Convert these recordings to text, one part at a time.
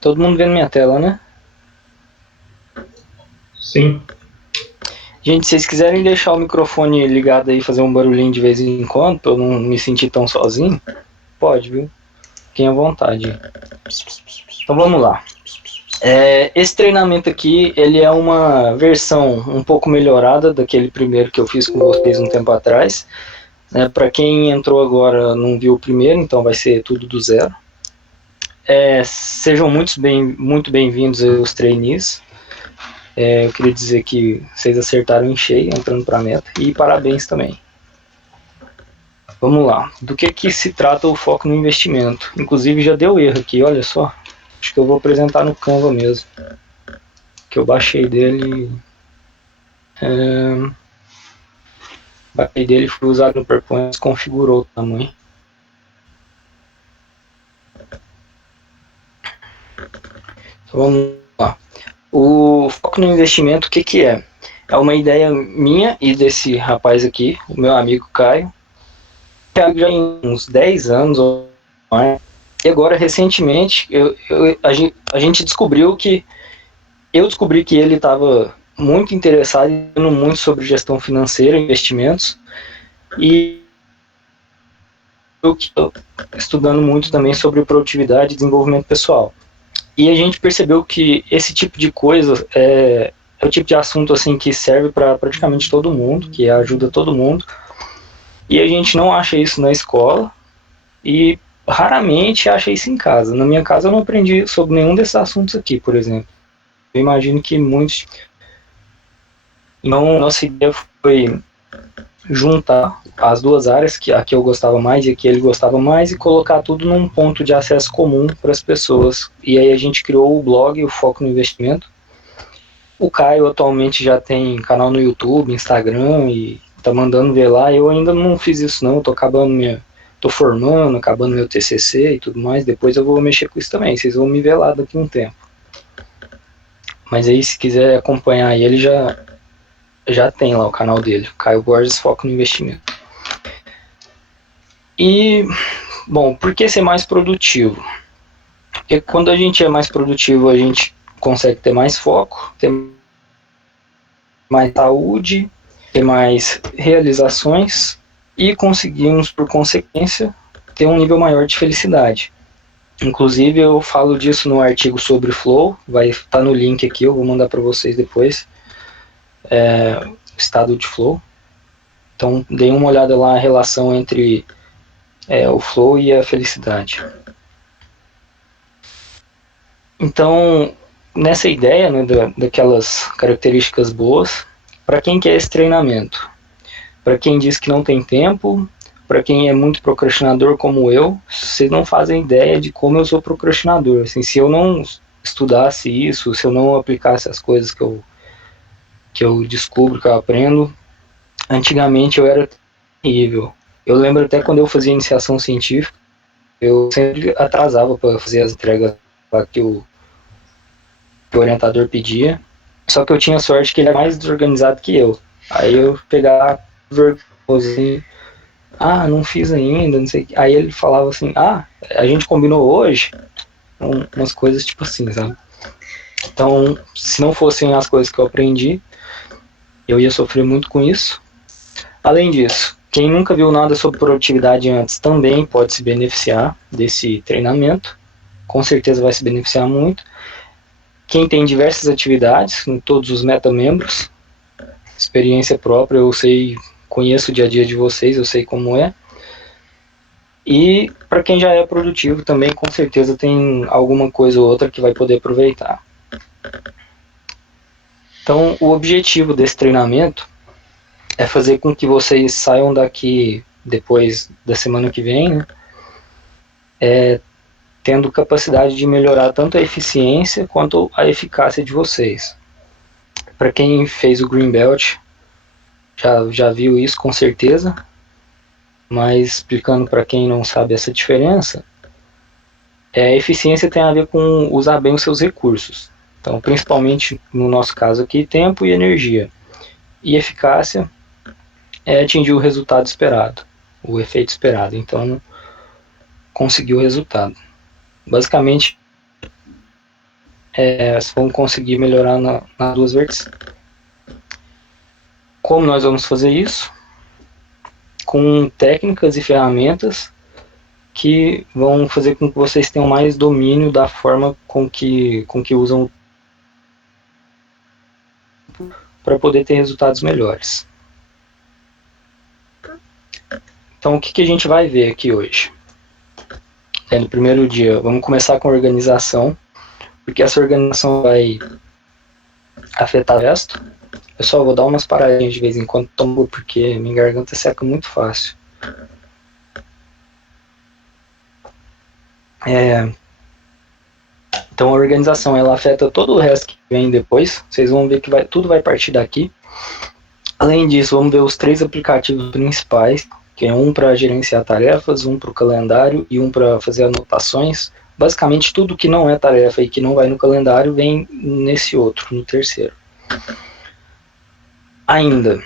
Todo mundo vendo minha tela, né? Sim. Gente, se vocês quiserem deixar o microfone ligado aí, fazer um barulhinho de vez em quando, pra eu não me sentir tão sozinho, pode, viu? Fiquem à vontade. Então vamos lá. Esse treinamento aqui, ele é uma versão um pouco melhorada daquele primeiro que eu fiz com vocês um tempo atrás. Para quem entrou agora não viu o primeiro, então vai ser tudo do zero. Sejam muito bem-vindos os trainees. Eu queria dizer que vocês acertaram em cheio, entrando para a meta, e parabéns também. Vamos lá. Do que se trata o foco no investimento? Inclusive já deu erro aqui, olha só. Acho que eu vou apresentar no Canva mesmo. Que eu baixei dele. Baixei dele, fui usado no PowerPoint, configurou o tamanho. Então vamos lá. O foco no investimento, o que é? É uma ideia minha e desse rapaz aqui, o meu amigo Caio, que já tem uns 10 anos ou mais. E agora, recentemente, a gente descobriu que eu descobri que ele estava muito interessado muito sobre gestão financeira, investimentos, e eu estudando muito também sobre produtividade e desenvolvimento pessoal. E a gente percebeu que esse tipo de coisa é o tipo de assunto assim que serve para praticamente todo mundo, que ajuda todo mundo. E a gente não acha isso na escola e raramente acha isso em casa. Na minha casa eu não aprendi sobre nenhum desses assuntos aqui, por exemplo. Eu imagino que muitos. Então, nossa ideia foi juntar as duas áreas, que a que eu gostava mais e a que ele gostava mais, e colocar tudo num ponto de acesso comum para as pessoas. E aí a gente criou o blog, o Foco no Investimento. O Caio atualmente já tem canal no YouTube, Instagram e tá mandando ver lá. Eu ainda não fiz isso não, tô formando, acabando meu TCC e tudo mais. Depois eu vou mexer com isso também. Vocês vão me ver lá daqui a um tempo. Mas aí se quiser acompanhar ele já tem lá o canal dele, Caio Borges Foco no Investimento. E bom, por que ser mais produtivo? Porque quando a gente é mais produtivo, a gente consegue ter mais foco, ter mais saúde, ter mais realizações e conseguimos, por consequência, ter um nível maior de felicidade. Inclusive, eu falo disso no artigo sobre Flow, vai estar no link aqui, eu vou mandar para vocês depois, estado de Flow. Então, deem uma olhada lá a relação entre o Flow e a felicidade. Então, nessa ideia, né, daquelas características boas, para quem quer esse treinamento? Para quem diz que não tem tempo, para quem é muito procrastinador como eu, vocês não fazem ideia de como eu sou procrastinador. Assim, se eu não estudasse isso, se eu não aplicasse as coisas que eu descubro, que eu aprendo, antigamente eu era terrível. Eu lembro até quando eu fazia iniciação científica, eu sempre atrasava para fazer as entregas que o orientador pedia. Só que eu tinha sorte que ele era mais desorganizado que eu. Aí eu pegava vergonha, não fiz ainda, não sei. Aí ele falava assim, a gente combinou hoje, umas coisas tipo assim, sabe? Então, se não fossem as coisas que eu aprendi, eu ia sofrer muito com isso. Além disso, quem nunca viu nada sobre produtividade antes também pode se beneficiar desse treinamento. Com certeza vai se beneficiar muito. Quem tem diversas atividades, com todos os meta-membros, experiência própria, conheço o dia a dia de vocês, eu sei como é. E para quem já é produtivo também, com certeza tem alguma coisa ou outra que vai poder aproveitar. Então, o objetivo desse treinamento é fazer com que vocês saiam daqui depois da semana que vem, né, tendo capacidade de melhorar tanto a eficiência quanto a eficácia de vocês. Para quem fez o Green Belt, já viu isso com certeza, mas explicando para quem não sabe essa diferença, a eficiência tem a ver com usar bem os seus recursos. Então, principalmente no nosso caso aqui, tempo e energia. E eficácia é atingir o resultado esperado, o efeito esperado. Então, conseguir o resultado. Basicamente, vocês vão conseguir melhorar nas duas vertentes. Como nós vamos fazer isso? Com técnicas e ferramentas que vão fazer com que vocês tenham mais domínio da forma com que usam para poder ter resultados melhores. Então, o que a gente vai ver aqui hoje? No primeiro dia, vamos começar com a organização, porque essa organização vai afetar o resto. Eu só vou dar umas paradinhas de vez em quando, porque minha garganta seca muito fácil. Então a organização ela afeta todo o resto que vem depois. Vocês vão ver que tudo vai partir daqui. Além disso, vamos ver os 3 aplicativos principais, que é um para gerenciar tarefas, um para o calendário e um para fazer anotações. Basicamente tudo que não é tarefa e que não vai no calendário vem nesse outro, no terceiro. Ainda,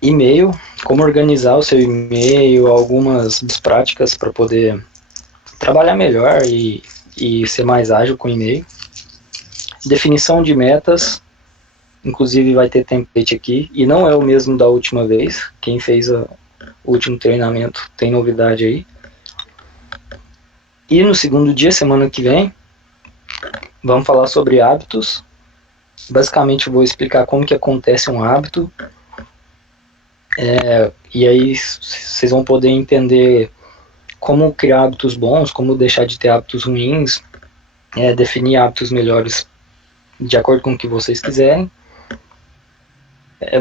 e-mail, como organizar o seu e-mail, algumas práticas para poder trabalhar melhor e ser mais ágil com e-mail. Definição de metas, inclusive vai ter template aqui, e não é o mesmo da última vez. Quem fez o último treinamento tem novidade aí. E no segundo dia, semana que vem, vamos falar sobre hábitos. Basicamente vou explicar como que acontece um hábito. E aí vocês vão poder entender como criar hábitos bons, como deixar de ter hábitos ruins, definir hábitos melhores de acordo com o que vocês quiserem.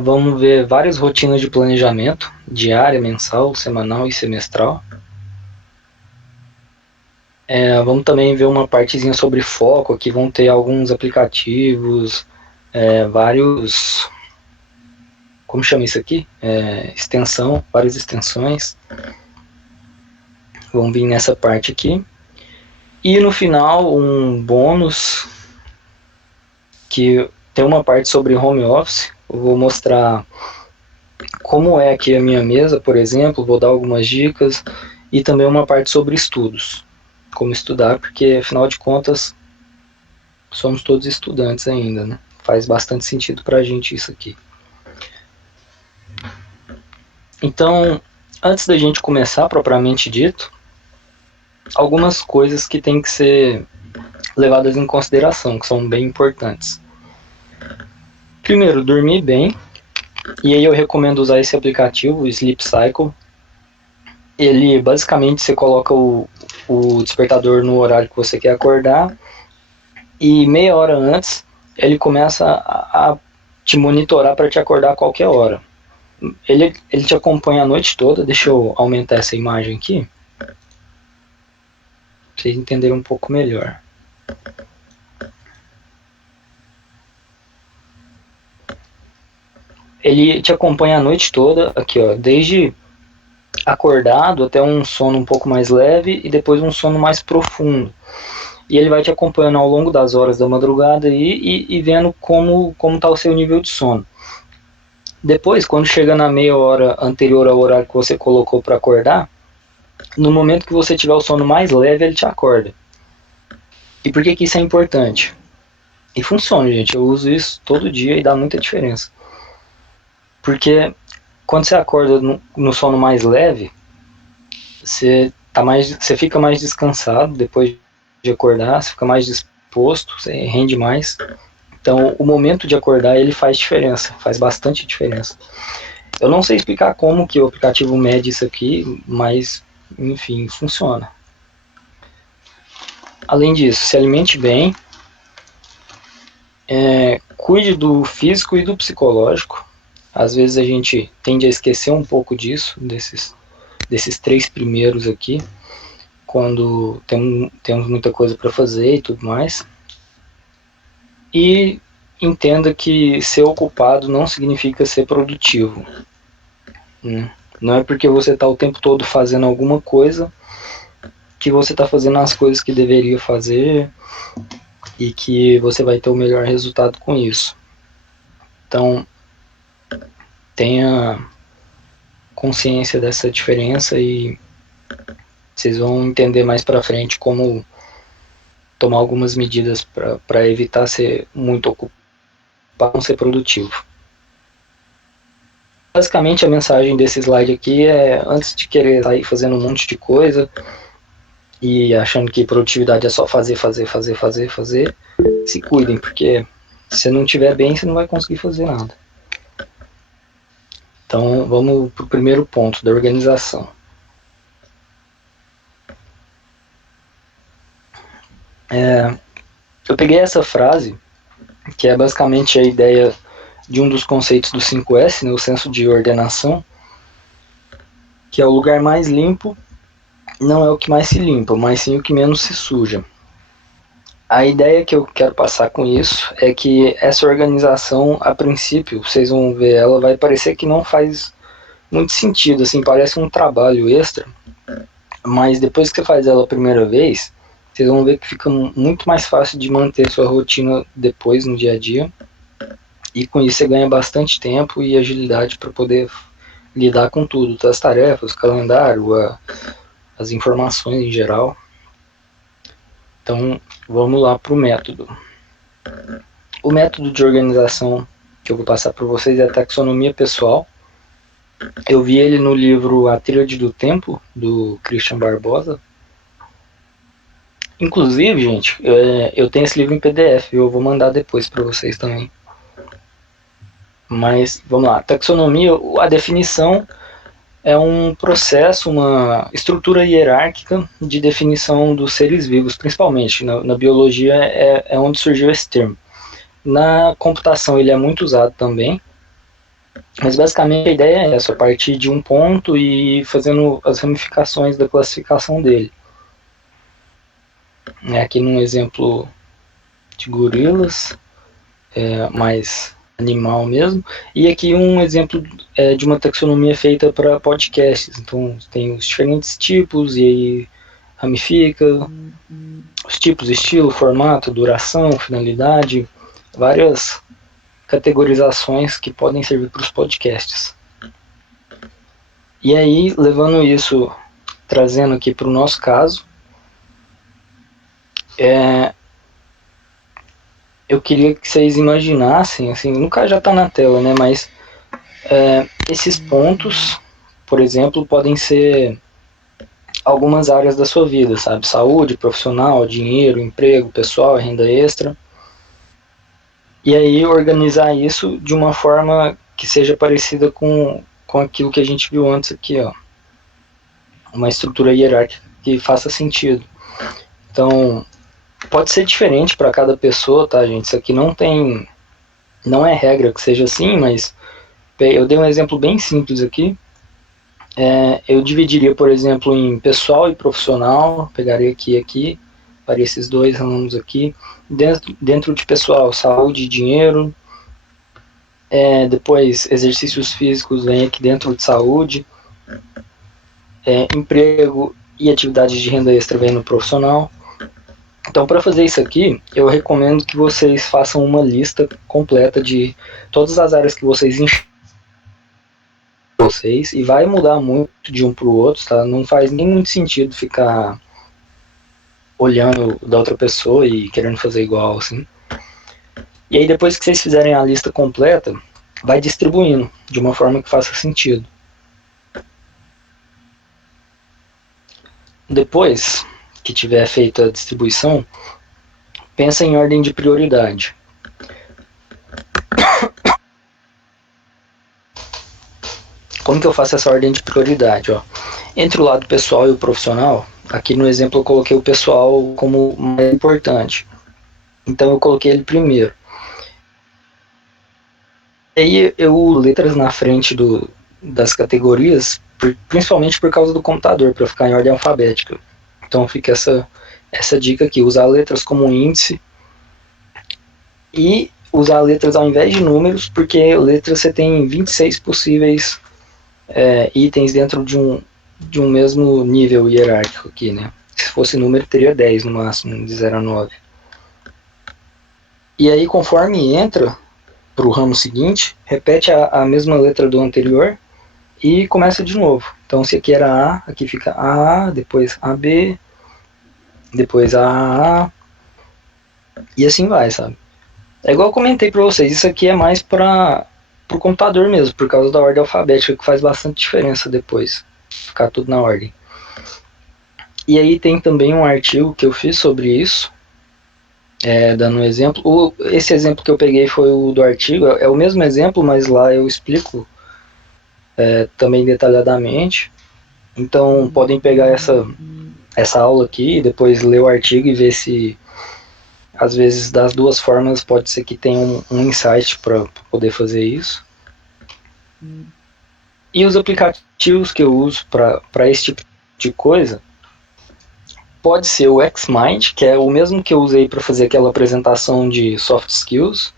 Vamos ver várias rotinas de planejamento, diária, mensal, semanal e semestral. Vamos também ver uma partezinha sobre foco, aqui vão ter alguns aplicativos, vários... Como chama isso aqui? Extensão, várias extensões. Vamos vir nessa parte aqui. E no final, um bônus, que tem uma parte sobre home office. Eu vou mostrar como é aqui a minha mesa, por exemplo, vou dar algumas dicas, e também uma parte sobre estudos, como estudar, porque afinal de contas somos todos estudantes ainda, né? Faz bastante sentido pra gente isso aqui. Então, antes da gente começar propriamente dito, algumas coisas que tem que ser levadas em consideração, que são bem importantes. Primeiro, dormir bem. E aí eu recomendo usar esse aplicativo, o Sleep Cycle. Ele, basicamente, você coloca o despertador no horário que você quer acordar, e meia hora antes, ele começa a te monitorar para te acordar a qualquer hora. Ele te acompanha a noite toda. Deixa eu aumentar essa imagem aqui, para vocês entenderem um pouco melhor. Ele te acompanha a noite toda, aqui ó, desde acordado até um sono um pouco mais leve e depois um sono mais profundo. E ele vai te acompanhando ao longo das horas da madrugada e vendo como está o seu nível de sono. Depois, quando chega na meia hora anterior ao horário que você colocou para acordar, no momento que você tiver o sono mais leve, ele te acorda. E por que isso é importante? E funciona, gente. Eu uso isso todo dia e dá muita diferença. Porque quando você acorda no sono mais leve, você fica mais descansado depois de acordar, você fica mais disposto, você rende mais. Então, o momento de acordar, ele faz diferença, faz bastante diferença. Eu não sei explicar como que o aplicativo mede isso aqui, mas, enfim, funciona. Além disso, se alimente bem, cuide do físico e do psicológico. Às vezes a gente tende a esquecer um pouco disso, desses 3 primeiros aqui, quando temos muita coisa para fazer e tudo mais. E entenda que ser ocupado não significa ser produtivo. Não é porque você está o tempo todo fazendo alguma coisa que você está fazendo as coisas que deveria fazer e que você vai ter o melhor resultado com isso. Então, tenha consciência dessa diferença e vocês vão entender mais para frente como tomar algumas medidas para evitar ser muito ocupado, não ser produtivo. Basicamente a mensagem desse slide aqui é, antes de querer sair fazendo um monte de coisa e achando que produtividade é só fazer, se cuidem, porque se não estiver bem, você não vai conseguir fazer nada. Então vamos para o primeiro ponto, da organização. Eu peguei essa frase, que é basicamente a ideia de um dos conceitos do 5S, né, o senso de ordenação, que é o lugar mais limpo, não é o que mais se limpa, mas sim o que menos se suja. A ideia que eu quero passar com isso é que essa organização, a princípio, vocês vão ver, ela vai parecer que não faz muito sentido, assim, parece um trabalho extra, mas depois que você faz ela a primeira vez, vocês vão ver que fica muito mais fácil de manter sua rotina depois no dia a dia, e com isso você ganha bastante tempo e agilidade para poder lidar com tudo, as tarefas, o calendário, as informações em geral. Então, vamos lá para o método. O método de organização que eu vou passar para vocês é a taxonomia pessoal. Eu vi ele no livro A Tríade do Tempo, do Christian Barbosa. Inclusive, gente, eu tenho esse livro em PDF, eu vou mandar depois para vocês também. Mas, vamos lá. Taxonomia, a definição é um processo, uma estrutura hierárquica de definição dos seres vivos, principalmente. Na biologia é onde surgiu esse termo. Na computação ele é muito usado também, mas basicamente a ideia é essa, a partir de um ponto e fazendo as ramificações da classificação dele. Aqui num exemplo de gorilas, mais animal mesmo, e aqui um exemplo de uma taxonomia feita para podcasts. Então tem os diferentes tipos e aí ramifica os tipos, estilo, formato, duração, finalidade, várias categorizações que podem servir para os podcasts. E aí, levando isso, trazendo aqui para o nosso caso, eu queria que vocês imaginassem, assim, no caso já está na tela, né, mas esses pontos, por exemplo, podem ser algumas áreas da sua vida, sabe? Saúde, profissional, dinheiro, emprego, pessoal, renda extra. E aí organizar isso de uma forma que seja parecida com aquilo que a gente viu antes aqui, ó. Uma estrutura hierárquica que faça sentido. Então, pode ser diferente para cada pessoa, tá, gente? Isso aqui não é regra que seja assim, mas eu dei um exemplo bem simples aqui. Eu dividiria, por exemplo, em pessoal e profissional, pegaria aqui, faria esses dois ramos aqui. Dentro de pessoal, saúde e dinheiro. Depois, exercícios físicos vem aqui dentro de saúde. Emprego e atividades de renda extra vem no profissional. Então, para fazer isso aqui, eu recomendo que vocês façam uma lista completa de todas as áreas que vocês enxergam e vai mudar muito de um para o outro, tá? Não faz nem muito sentido ficar olhando da outra pessoa e querendo fazer igual, assim. E aí, depois que vocês fizerem a lista completa, vai distribuindo de uma forma que faça sentido. Depois que tiver feita a distribuição, pensa em ordem de prioridade. Como que eu faço essa ordem de prioridade? Ó? Entre o lado pessoal e o profissional, aqui no exemplo eu coloquei o pessoal como mais importante. Então eu coloquei ele primeiro. Aí eu letras na frente das categorias, principalmente por causa do computador, para ficar em ordem alfabética. Então fica essa dica aqui, usar letras como índice e usar letras ao invés de números, porque letras você tem 26 possíveis itens dentro de um mesmo nível hierárquico aqui, né? Se fosse número, teria 10 no máximo, de 0 a 9. E aí, conforme entra para o ramo seguinte, repete a mesma letra do anterior e começa de novo. Então, se aqui era A, aqui fica A, depois AB, depois AA, E assim vai, sabe? É igual eu comentei pra vocês, isso aqui é mais para pro computador mesmo, por causa da ordem alfabética, que faz bastante diferença depois, ficar tudo na ordem. E aí tem também um artigo que eu fiz sobre isso, dando um exemplo. Esse exemplo que eu peguei foi o do artigo, é o mesmo exemplo, mas lá eu explico também detalhadamente. Então podem pegar essa aula aqui, depois ler o artigo e ver se às vezes das duas formas pode ser que tenha um insight para poder fazer isso. E os aplicativos que eu uso para esse tipo de coisa pode ser o Xmind, que é o mesmo que eu usei para fazer aquela apresentação de soft skills.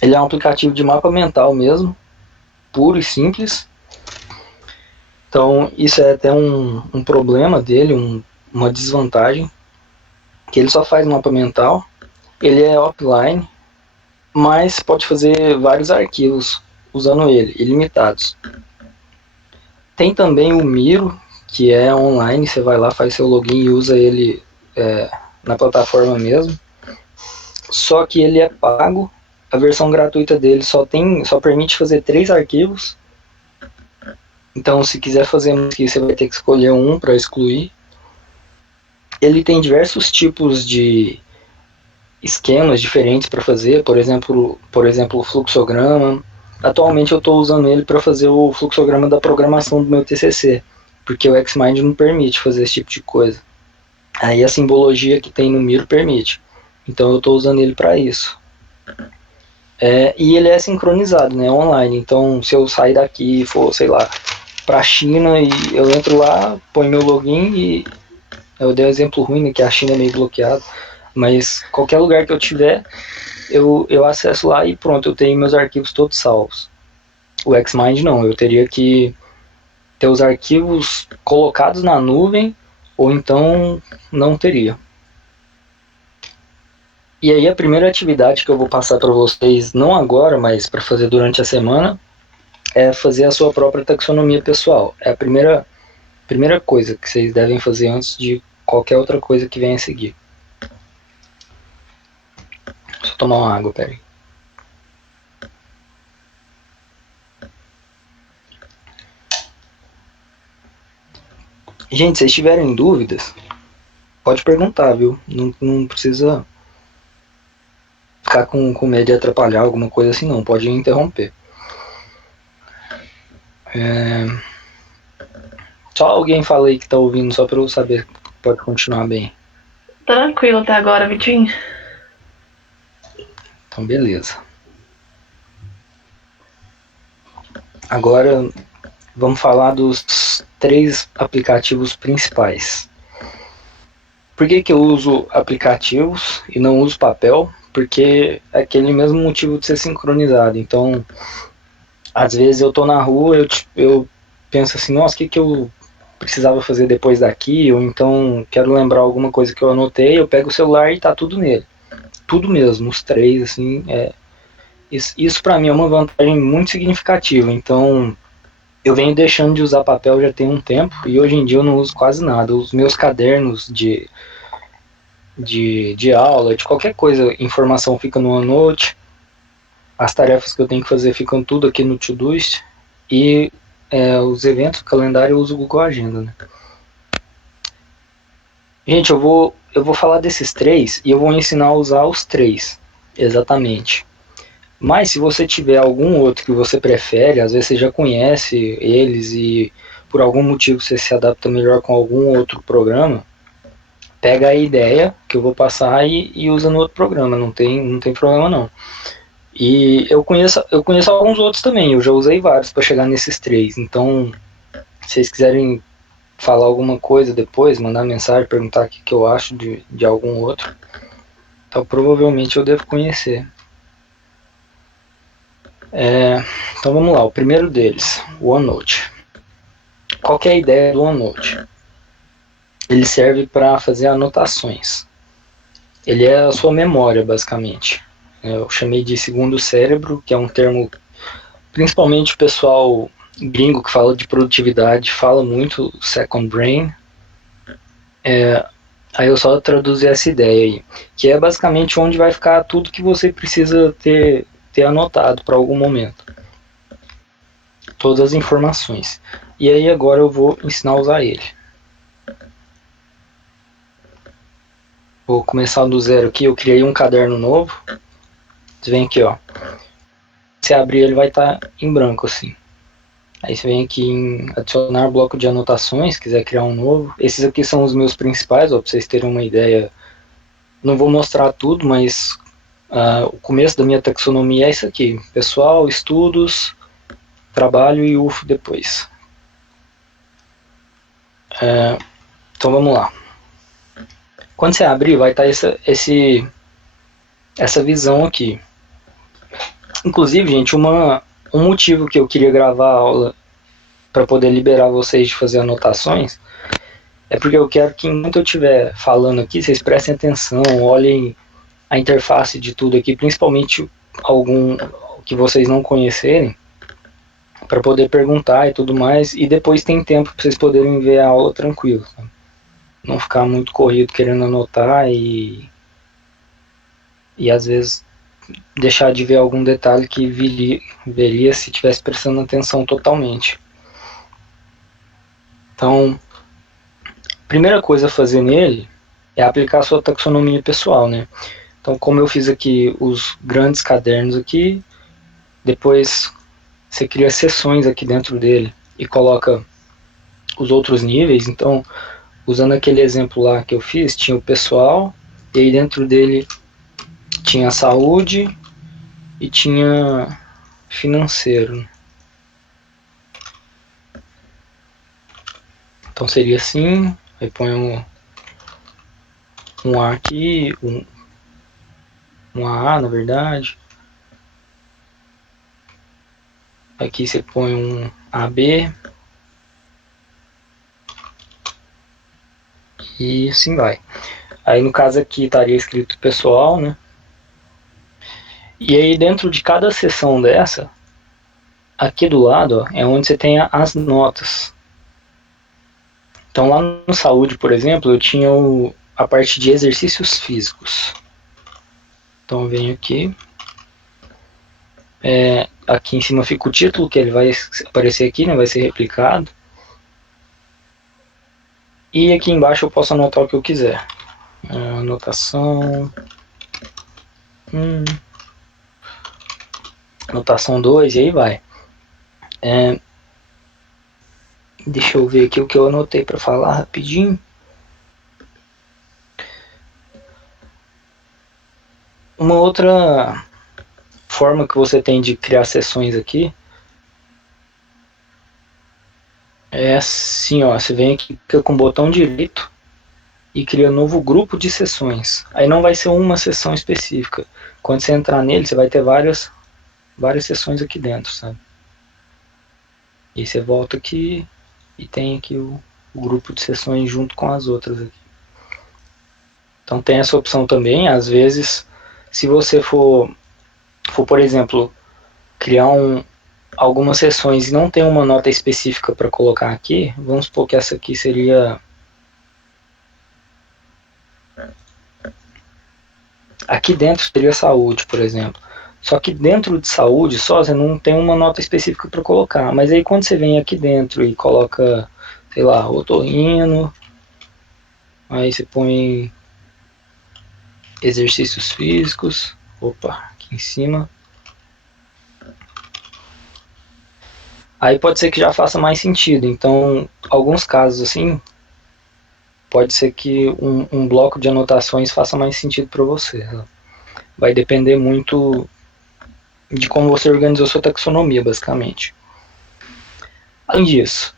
Ele é um aplicativo de mapa mental mesmo, puro e simples. Então isso é até um problema dele, uma desvantagem, que ele só faz mapa mental. Ele é offline, mas pode fazer vários arquivos usando ele, ilimitados. Tem também o Miro, que é online, você vai lá, faz seu login e usa ele na plataforma mesmo. Só que ele é pago, a versão gratuita dele só permite fazer 3 arquivos. Então, se quiser fazer mais que isso, você vai ter que escolher um para excluir. Ele tem diversos tipos de esquemas diferentes para fazer, por exemplo, o fluxograma. Atualmente eu estou usando ele para fazer o fluxograma da programação do meu TCC, porque o Xmind não permite fazer esse tipo de coisa. Aí a simbologia que tem no Miro permite. Então eu estou usando ele para isso. E ele é sincronizado, né, online. Então se eu sair daqui e for, sei lá, para a China e eu entro lá, ponho meu login e eu dei um exemplo ruim, né, que a China é meio bloqueada, mas qualquer lugar que eu tiver, eu acesso lá e pronto, eu tenho meus arquivos todos salvos. O Xmind não, eu teria que ter os arquivos colocados na nuvem ou então não teria. E aí a primeira atividade que eu vou passar para vocês, não agora, mas para fazer durante a semana, é fazer a sua própria taxonomia pessoal. É a primeira coisa que vocês devem fazer antes de qualquer outra coisa que venha a seguir. Deixa eu tomar uma água, peraí. Gente, se vocês tiverem dúvidas, pode perguntar, viu? Não precisa ficar com medo de atrapalhar alguma coisa assim, não. Pode interromper. Só alguém fala aí que tá ouvindo, só pra eu saber que pode continuar bem. Tranquilo até agora, Vitinho. Então, beleza. Agora, vamos falar dos 3 aplicativos principais. Por que eu uso aplicativos e não uso papel? Porque é aquele mesmo motivo de ser sincronizado. Então, às vezes eu tô na rua, eu penso assim, nossa, o que eu precisava fazer depois daqui? Ou então quero lembrar alguma coisa que eu anotei, eu pego o celular e tá tudo nele. Tudo mesmo, os 3, assim, isso para mim é uma vantagem muito significativa. Então, eu venho deixando de usar papel já tem um tempo e hoje em dia eu não uso quase nada. Os meus cadernos de aula, de qualquer coisa, informação fica no OneNote, as tarefas que eu tenho que fazer ficam tudo aqui no Todoist e os eventos, o calendário eu uso o Google Agenda, né? Gente, eu vou falar desses 3 e eu vou ensinar a usar os 3, exatamente. Mas se você tiver algum outro que você prefere, às vezes você já conhece eles e por algum motivo você se adapta melhor com algum outro programa, pega a ideia que eu vou passar e usa no outro programa, não tem problema não. E eu conheço alguns outros também, eu já usei vários para chegar nesses 3, então se vocês quiserem falar alguma coisa depois, mandar mensagem, perguntar o que eu acho de algum outro, então provavelmente eu devo conhecer. Então vamos lá, o primeiro deles, o OneNote. Qual que é a ideia do OneNote? Ele serve para fazer anotações. Ele é a sua memória, basicamente. Eu chamei de segundo cérebro, que é um termo, principalmente o pessoal gringo que fala de produtividade, fala muito second brain. Aí eu só traduzi essa ideia aí, que é basicamente onde vai ficar tudo que você precisa ter anotado para algum momento. Todas as informações. E aí agora eu vou ensinar a usar ele. Vou começar do zero aqui, eu criei um caderno novo. Você vem aqui, ó. Se abrir ele vai estar em branco assim. Aí você vem aqui em adicionar bloco de anotações, quiser criar um novo. Esses aqui são os meus principais, ó, para vocês terem uma ideia. Não vou mostrar tudo, mas o começo da minha taxonomia é isso aqui. Pessoal, estudos, trabalho e UFO depois. Então vamos lá. Quando você abrir, vai estar essa visão aqui. Inclusive, gente, um motivo que eu queria gravar a aula para poder liberar vocês de fazer anotações é porque eu quero que enquanto eu estiver falando aqui, vocês prestem atenção, olhem a interface de tudo aqui, principalmente algum que vocês não conhecerem, para poder perguntar e tudo mais, e depois tem tempo para vocês poderem ver a aula tranquilo. Tá? Não ficar muito corrido querendo anotar e às vezes deixar de ver algum detalhe que veria se tivesse prestando atenção totalmente. Então, a primeira coisa a fazer nele é aplicar a sua taxonomia pessoal, né? Então, como eu fiz aqui os grandes cadernos aqui, depois você cria seções aqui dentro dele e coloca os outros níveis. Então, usando aquele exemplo lá que eu fiz, tinha o pessoal, e aí dentro dele tinha a saúde e tinha financeiro. Então seria assim, aí põe um A aqui, um AA na verdade. Aqui você põe um AB. E assim vai. Aí no caso aqui estaria escrito pessoal, né? E aí dentro de cada seção dessa, aqui do lado ó, é onde você tem as notas. Então lá no saúde, por exemplo, eu tinha a parte de exercícios físicos. Então eu venho aqui. Aqui em cima fica o título, que ele vai aparecer aqui, né? Vai ser replicado. E aqui embaixo eu posso anotar o que eu quiser. Anotação. Anotação 2, e aí vai. Deixa eu ver aqui o que eu anotei para falar rapidinho. Uma outra forma que você tem de criar sessões aqui é assim, ó, você vem aqui com o botão direito e cria um novo grupo de sessões. Aí não vai ser uma sessão específica. Quando você entrar nele, você vai ter várias sessões aqui dentro, sabe? E você volta aqui e tem aqui o grupo de sessões junto com as outras aqui. Então tem essa opção também, às vezes, se você for por exemplo, criar algumas sessões e não tem uma nota específica para colocar aqui, vamos supor que essa aqui seria... Aqui dentro seria saúde, por exemplo. Só que dentro de saúde só você não tem uma nota específica para colocar. Mas aí quando você vem aqui dentro e coloca, sei lá, otorrino, aí você põe exercícios físicos, opa, aqui em cima. Aí pode ser que já faça mais sentido. Então, alguns casos assim, pode ser que um bloco de anotações faça mais sentido para você. Né? Vai depender muito de como você organizou sua taxonomia, basicamente. Além disso,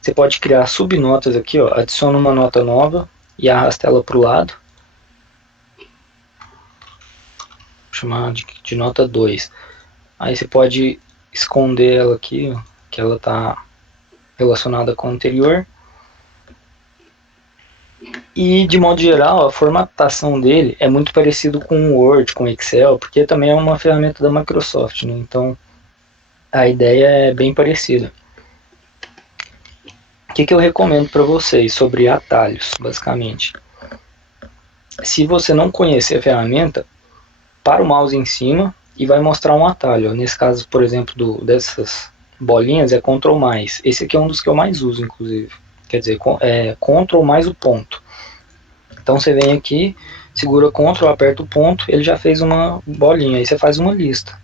você pode criar subnotas aqui, ó, adiciona uma nota nova e arrasta ela para o lado. Vou chamar de nota 2. Aí você pode esconder ela aqui, ó, que ela está relacionada com a anterior. E, de modo geral, a formatação dele é muito parecido com o Word, com o Excel, porque também é uma ferramenta da Microsoft, né? Então, a ideia é bem parecida. que eu recomendo para vocês sobre atalhos, basicamente? Se você não conhecer a ferramenta, para o mouse em cima e vai mostrar um atalho. Nesse caso, por exemplo, dessas bolinhas é Ctrl+. Esse aqui é um dos que eu mais uso, inclusive. Quer dizer, é Ctrl mais o ponto. Então você vem aqui, segura Ctrl, aperta o ponto, ele já fez uma bolinha. Aí você faz uma lista.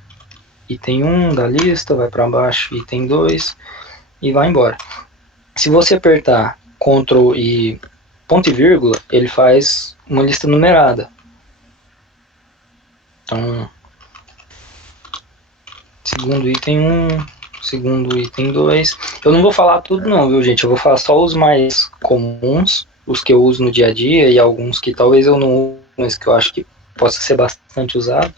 Item 1 da lista, vai para baixo, item 2 e vai embora. Se você apertar Ctrl e ponto e vírgula, ele faz uma lista numerada. Então, segundo item 1, segundo item 2. Eu não vou falar tudo não, viu, gente? Eu vou falar só os mais comuns, os que eu uso no dia a dia e alguns que talvez eu não use, mas que eu acho que possa ser bastante usado.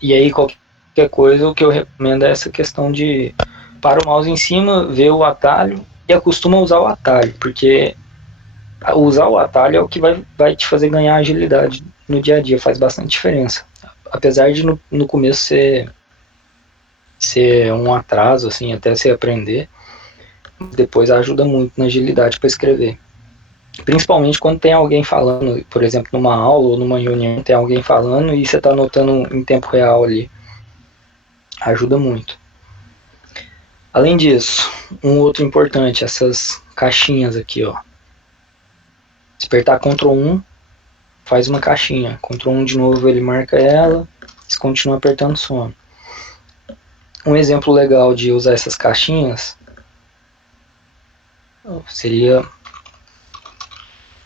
E aí, qualquer coisa, o que eu recomendo é essa questão de para o mouse em cima, ver o atalho e acostuma a usar o atalho, porque usar o atalho é o que vai te fazer ganhar agilidade no dia a dia, faz bastante diferença. Apesar de no começo ser um atraso, assim, até você aprender, depois ajuda muito na agilidade para escrever. Principalmente quando tem alguém falando, por exemplo, numa aula ou numa reunião, tem alguém falando e você está anotando em tempo real ali. Ajuda muito. Além disso, um outro importante, essas caixinhas aqui, ó. Se apertar Ctrl 1, faz uma caixinha. Ctrl 1 de novo, ele marca ela, você continua apertando some. Um exemplo legal de usar essas caixinhas seria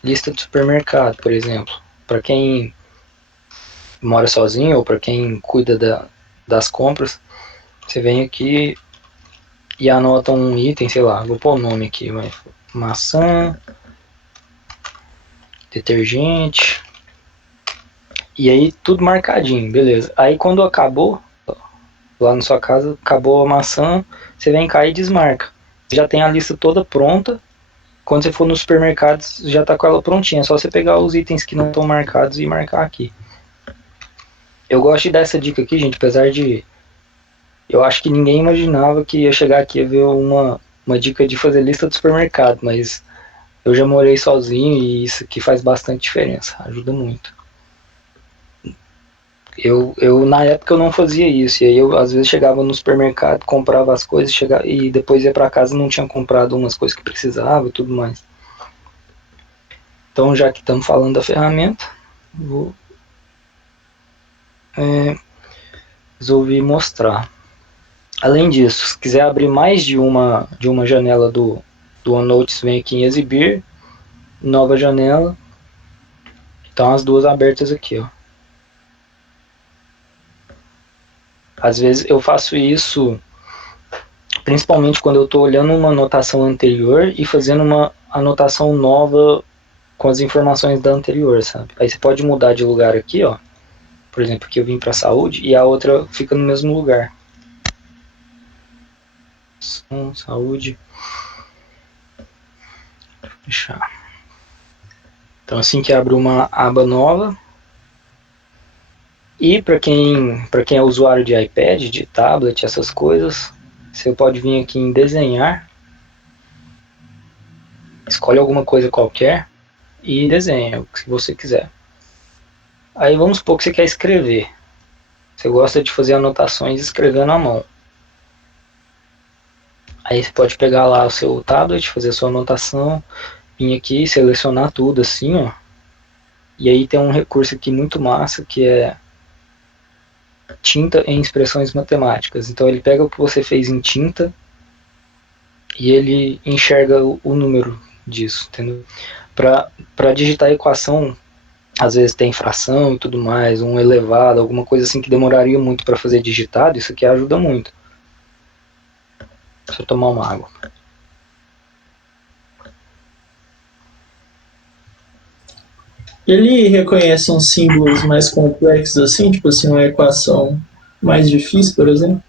lista de supermercado, por exemplo. Para quem mora sozinho ou para quem cuida das compras, você vem aqui e anota um item, sei lá, vou pôr o nome aqui, maçã, detergente, e aí tudo marcadinho, beleza. Aí quando acabou, lá na sua casa, acabou a maçã, você vem cá e desmarca. Já tem a lista toda pronta. Quando você for no supermercado, já está com ela prontinha. É só você pegar os itens que não estão marcados e marcar aqui. Eu gosto de dar essa dica aqui, gente, apesar de... Eu acho que ninguém imaginava que ia chegar aqui a ver uma dica de fazer lista do supermercado, mas eu já morei sozinho e isso aqui faz bastante diferença, ajuda muito. Eu na época eu não fazia isso, e aí eu às vezes chegava no supermercado, comprava as coisas e depois ia para casa e não tinha comprado umas coisas que precisava e tudo mais. Então já que estamos falando da ferramenta, vou resolvi mostrar. Além disso, se quiser abrir mais de uma janela do OneNote, vem aqui em exibir, nova janela, estão as duas abertas aqui, ó. Às vezes eu faço isso principalmente quando eu estou olhando uma anotação anterior e fazendo uma anotação nova com as informações da anterior, sabe? Aí você pode mudar de lugar aqui, ó. Por exemplo, aqui eu vim para saúde e a outra fica no mesmo lugar. Saúde. Fechar. Então assim que abre uma aba nova. E para quem é usuário de iPad, de tablet, essas coisas, você pode vir aqui em desenhar, escolhe alguma coisa qualquer e desenha o que você quiser. Aí vamos supor que você quer escrever. Você gosta de fazer anotações escrevendo à mão. Aí você pode pegar lá o seu tablet, fazer a sua anotação, vir aqui, selecionar tudo assim, ó. E aí tem um recurso aqui muito massa que é tinta em expressões matemáticas. Então ele pega o que você fez em tinta e ele enxerga o número disso, entendeu? Para digitar a equação, às vezes tem fração e tudo mais, um elevado, alguma coisa assim que demoraria muito para fazer digitado, isso aqui ajuda muito. Deixa eu tomar uma água. Ele reconhece uns símbolos mais complexos assim, tipo assim, uma equação mais difícil, por exemplo?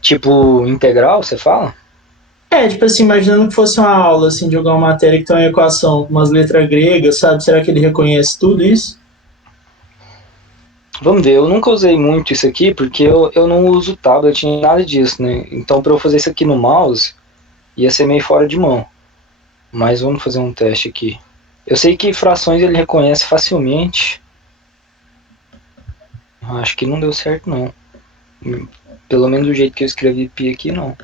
Tipo integral, você fala? Tipo assim, imaginando que fosse uma aula assim, de alguma matéria que tem uma equação com umas letras gregas, sabe? Será que ele reconhece tudo isso? Vamos ver, eu nunca usei muito isso aqui porque eu não uso tablet nem nada disso, né? Então para eu fazer isso aqui no mouse ia ser meio fora de mão. Mas vamos fazer um teste aqui. Eu sei que frações ele reconhece facilmente. Acho que não deu certo não. Pelo menos do jeito que eu escrevi pi aqui, não.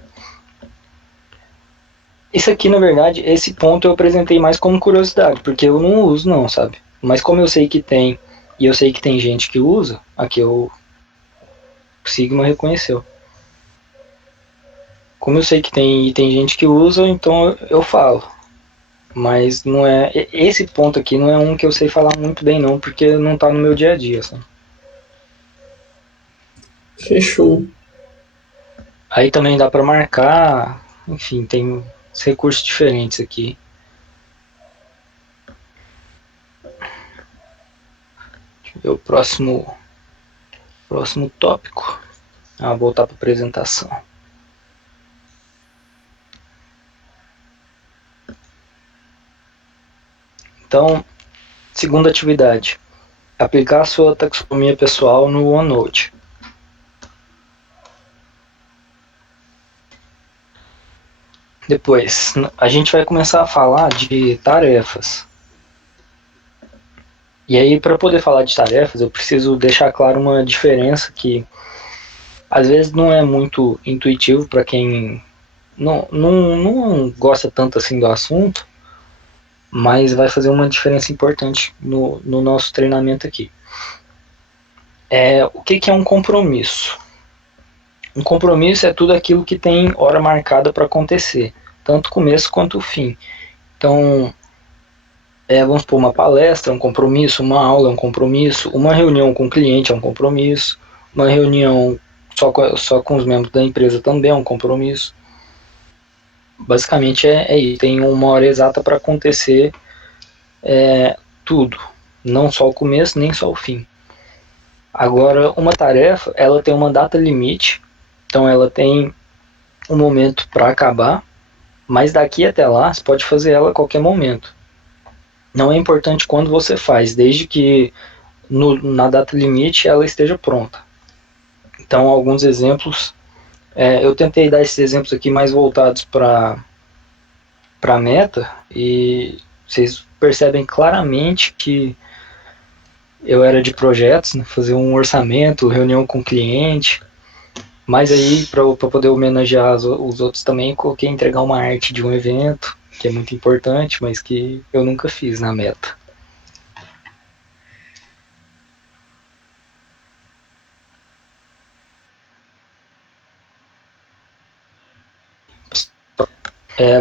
Isso aqui, na verdade, esse ponto eu apresentei mais como curiosidade, porque eu não uso não, sabe? Mas como eu sei que tem, e eu sei que tem gente que usa, aqui o Sigma reconheceu. Como eu sei que tem e tem gente que usa, então eu falo. Mas não é. Esse ponto aqui não é um que eu sei falar muito bem não, porque não tá no meu dia a dia, sabe? Fechou. Aí também dá para marcar, enfim, tem recursos diferentes aqui. Deixa eu ver o próximo tópico. Voltar para a apresentação. Então, segunda atividade. Aplicar a sua taxonomia pessoal no OneNote. Depois, a gente vai começar a falar de tarefas. E aí, para poder falar de tarefas, eu preciso deixar claro uma diferença que às vezes não é muito intuitivo para quem não gosta tanto assim do assunto, mas vai fazer uma diferença importante no nosso treinamento aqui. O que é um compromisso? Um compromisso é tudo aquilo que tem hora marcada para acontecer, tanto o começo quanto o fim. Então, vamos supor, uma palestra é um compromisso, uma aula é um compromisso, uma reunião com o cliente é um compromisso, uma reunião só com os membros da empresa também é um compromisso. Basicamente é isso, tem uma hora exata para acontecer tudo, não só o começo nem só o fim. Agora, uma tarefa, ela tem uma data limite, então ela tem um momento para acabar, mas daqui até lá você pode fazer ela a qualquer momento. Não é importante quando você faz, desde que na data limite ela esteja pronta. Então, alguns exemplos, eu tentei dar esses exemplos aqui mais voltados para a meta, e vocês percebem claramente que eu era de projetos, né, fazer um orçamento, reunião com o cliente, mas aí para poder homenagear os outros também, coloquei entregar uma arte de um evento, que é muito importante, mas que eu nunca fiz na meta.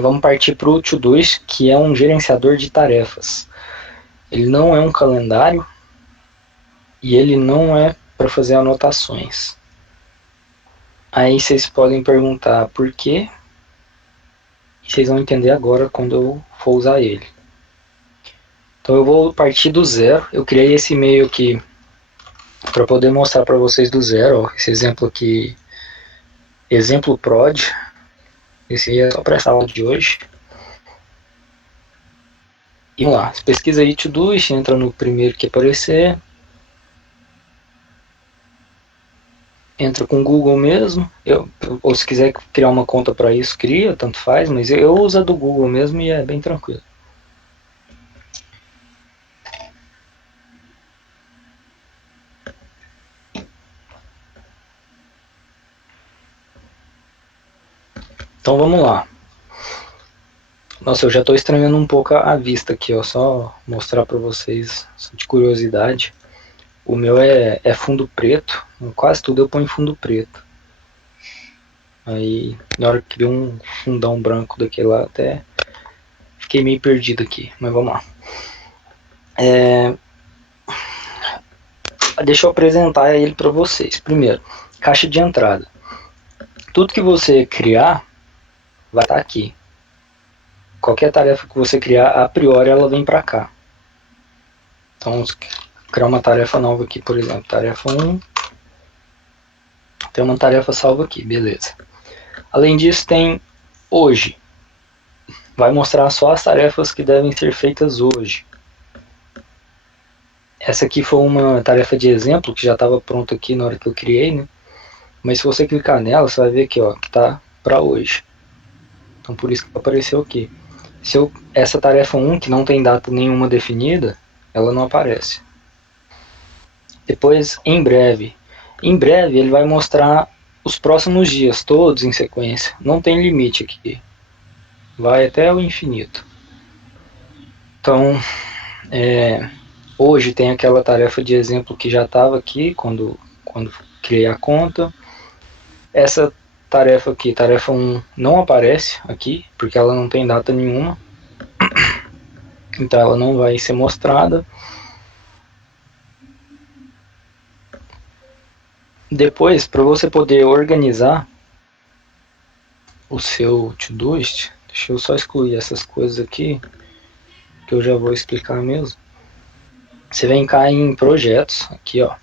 Vamos partir para o Todoist, que é um gerenciador de tarefas. Ele não é um calendário e ele não é para fazer anotações. Aí vocês podem perguntar por quê, e vocês vão entender agora quando eu for usar ele. Então eu vou partir do zero. Eu criei esse e-mail aqui para poder mostrar para vocês do zero. Ó, esse exemplo aqui, exemplo prod. Esse aí é só para essa aula de hoje. E vamos lá, você pesquisa aí Todoist, entra no primeiro que aparecer. Entra com o Google mesmo. Ou se quiser criar uma conta para isso, cria, tanto faz. Mas eu uso a do Google mesmo e é bem tranquilo. Então vamos lá. Nossa, eu já estou estranhando um pouco a vista aqui, ó. Só mostrar para vocês, de curiosidade. O meu é fundo preto. Quase tudo eu ponho fundo preto. Aí, na hora que vi um fundão branco daquele lá, até fiquei meio perdido aqui. Mas vamos lá. Deixa eu apresentar ele para vocês. Primeiro, caixa de entrada. Tudo que você criar vai estar aqui. Qualquer tarefa que você criar, a priori ela vem para cá. Então, vamos criar uma tarefa nova aqui, por exemplo. Tarefa 1. Tem uma tarefa salva aqui, beleza. Além disso, tem hoje. Vai mostrar só as tarefas que devem ser feitas hoje. Essa aqui foi uma tarefa de exemplo que já estava pronta aqui na hora que eu criei, né? Mas se você clicar nela, você vai ver aqui, ó, que tá para hoje. Então por isso que apareceu aqui. Essa tarefa 1, que não tem data nenhuma definida, ela não aparece. Depois, em breve. Em breve ele vai mostrar os próximos dias, todos em sequência. Não tem limite aqui. Vai até o infinito. Então, hoje tem aquela tarefa de exemplo que já estava aqui quando criei a conta. Essa tarefa aqui, tarefa 1, não aparece aqui, porque ela não tem data nenhuma. Então ela não vai ser mostrada. Depois, para você poder organizar o seu Todoist, deixa eu só excluir essas coisas aqui, que eu já vou explicar mesmo. Você vem cá em projetos, aqui ó.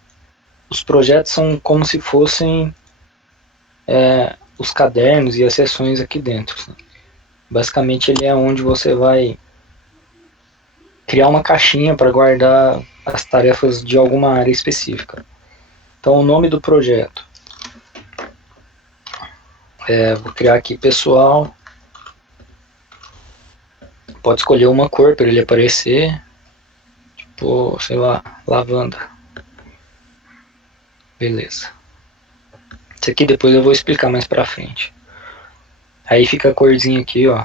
Os projetos são como se fossem os cadernos e as seções aqui dentro. Basicamente ele é onde você vai criar uma caixinha para guardar as tarefas de alguma área específica. Então o nome do projeto, vou criar aqui pessoal, pode escolher uma cor para ele aparecer, tipo, sei lá, lavanda. Beleza. Isso aqui depois eu vou explicar mais pra frente. Aí fica a corzinha aqui, ó.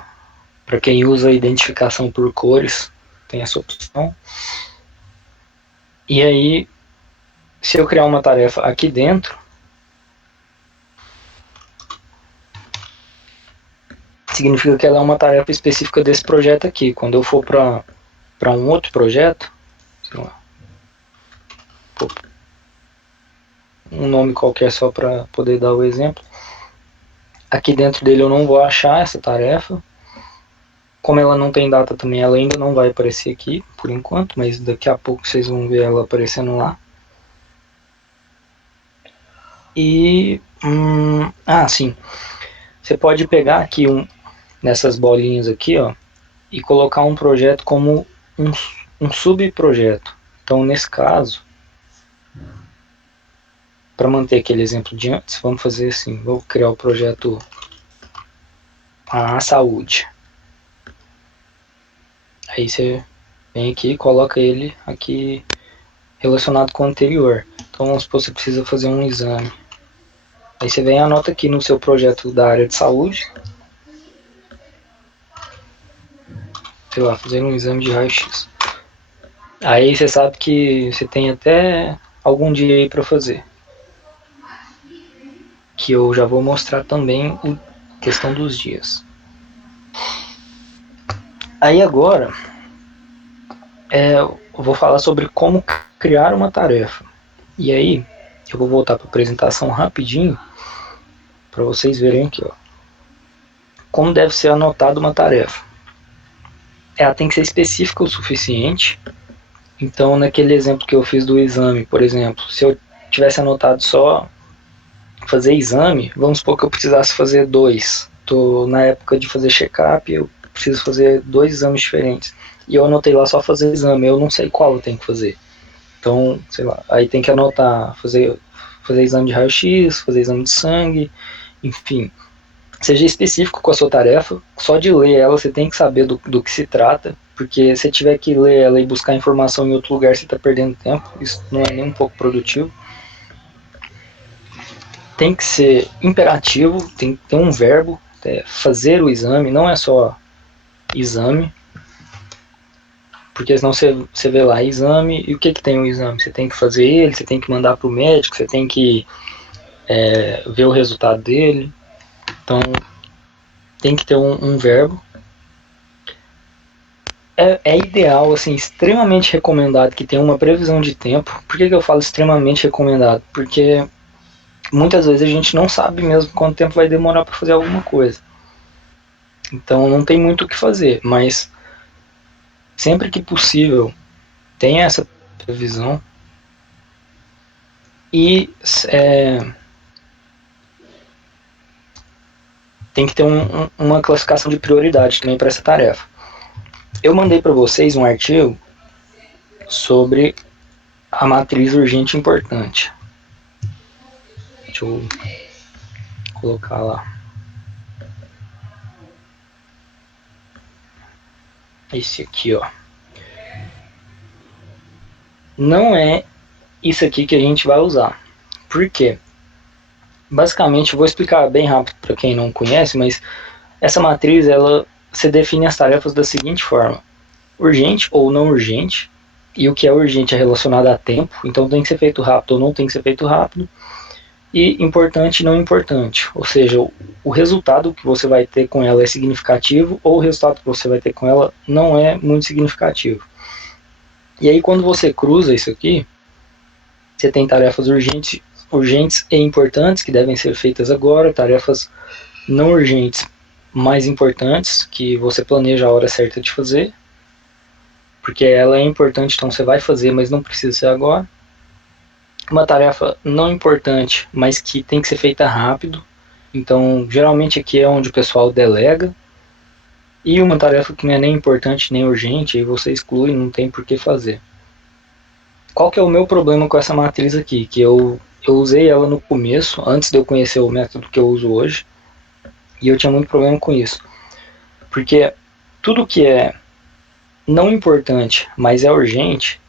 Para quem usa identificação por cores, tem essa opção. E aí, se eu criar uma tarefa aqui dentro, significa que ela é uma tarefa específica desse projeto aqui. Quando eu for para um outro projeto, sei lá, um nome qualquer só para poder dar o exemplo, aqui dentro dele eu não vou achar essa tarefa. Como ela não tem data também, ela ainda não vai aparecer aqui por enquanto, mas daqui a pouco vocês vão ver ela aparecendo lá. E sim, você pode pegar aqui nessas bolinhas aqui, ó, e colocar um projeto como um subprojeto. Então nesse caso, para manter aquele exemplo de antes, vamos fazer assim, vou criar o projeto a saúde. Aí você vem aqui e coloca ele aqui relacionado com o anterior. Então vamos supor que você precisa fazer um exame. Aí você vem e anota aqui no seu projeto da área de saúde, sei lá, fazer um exame de raio-x. Aí você sabe que você tem até algum dia aí para fazer. Que eu já vou mostrar também a questão dos dias. Aí agora, eu vou falar sobre como criar uma tarefa. E aí, eu vou voltar para a apresentação rapidinho, para vocês verem aqui, ó, como deve ser anotada uma tarefa. Ela tem que ser específica o suficiente. Então, naquele exemplo que eu fiz do exame, por exemplo, se eu tivesse anotado só fazer exame, vamos supor que eu precisasse fazer 2. Estou na época de fazer check-up, eu preciso fazer 2 exames diferentes. E eu anotei lá só fazer exame, eu não sei qual eu tenho que fazer. Então, sei lá, aí tem que anotar, fazer exame de raio-x, fazer exame de sangue, enfim. Seja específico com a sua tarefa, só de ler ela você tem que saber do que se trata, porque se tiver que ler ela e buscar informação em outro lugar, você está perdendo tempo, isso não é nem um pouco produtivo. Tem que ser imperativo, tem que ter um verbo, fazer o exame, não é só exame, porque senão você vê lá exame, e o que tem o exame? Você tem que fazer ele, você tem que mandar para o médico, você tem que ver o resultado dele. Então tem que ter um verbo. É ideal, assim, extremamente recomendado que tenha uma previsão de tempo. Por que eu falo extremamente recomendado? Porque muitas vezes a gente não sabe mesmo quanto tempo vai demorar para fazer alguma coisa. Então não tem muito o que fazer, mas sempre que possível tenha essa previsão. E tem que ter uma classificação de prioridade também para essa tarefa. Eu mandei para vocês um artigo sobre a matriz urgente e importante. Deixa eu colocar lá. Esse aqui, ó. Não é isso aqui que a gente vai usar. Por quê? Basicamente, eu vou explicar bem rápido para quem não conhece, mas essa matriz, você define as tarefas da seguinte forma: urgente ou não urgente, e o que é urgente é relacionado a tempo, então tem que ser feito rápido ou não tem que ser feito rápido, e importante e não importante, ou seja, o resultado que você vai ter com ela é significativo ou o resultado que você vai ter com ela não é muito significativo. E aí quando você cruza isso aqui, você tem tarefas urgentes e importantes que devem ser feitas agora, tarefas não urgentes, mais importantes, que você planeja a hora certa de fazer, porque ela é importante, então você vai fazer, mas não precisa ser agora. Uma tarefa não importante, mas que tem que ser feita rápido, então geralmente aqui é onde o pessoal delega. E uma tarefa que não é nem importante nem urgente, aí você exclui, não tem por que fazer. Qual que é o meu problema com essa matriz aqui? Que eu usei ela no começo, antes de eu conhecer o método que eu uso hoje, e eu tinha muito problema com isso. Porque tudo que é não importante, mas é urgente,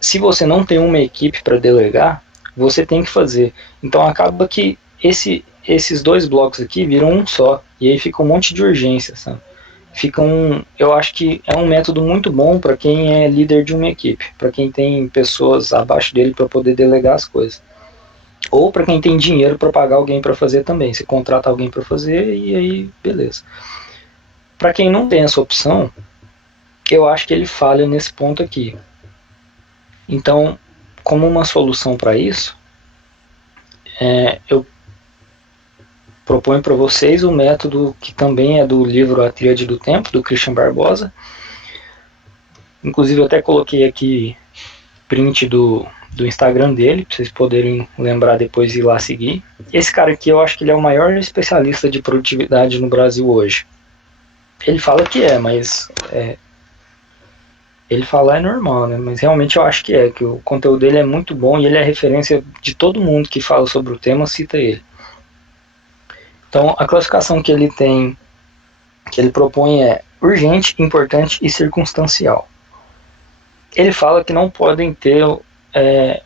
se você não tem uma equipe para delegar, você tem que fazer. Então acaba que esses dois blocos aqui viram um só, e aí fica um monte de urgência, sabe? Eu acho que é um método muito bom para quem é líder de uma equipe, para quem tem pessoas abaixo dele para poder delegar as coisas. Ou para quem tem dinheiro para pagar alguém para fazer também. Você contrata alguém para fazer e aí, beleza. Para quem não tem essa opção, eu acho que ele falha nesse ponto aqui. Então, como uma solução para isso, eu proponho para vocês o método que também é do livro A Tríade do Tempo, do Christian Barbosa. Inclusive, eu até coloquei aqui print do Instagram dele, para vocês poderem lembrar depois e ir lá seguir. Esse cara aqui, eu acho que ele é o maior especialista de produtividade no Brasil hoje. Ele fala que mas ele falar é normal, né? Mas realmente eu acho que o conteúdo dele é muito bom e ele é referência de todo mundo que fala sobre o tema, cita ele. Então, a classificação que ele tem, que ele propõe é urgente, importante e circunstancial. Ele fala que não podem ter,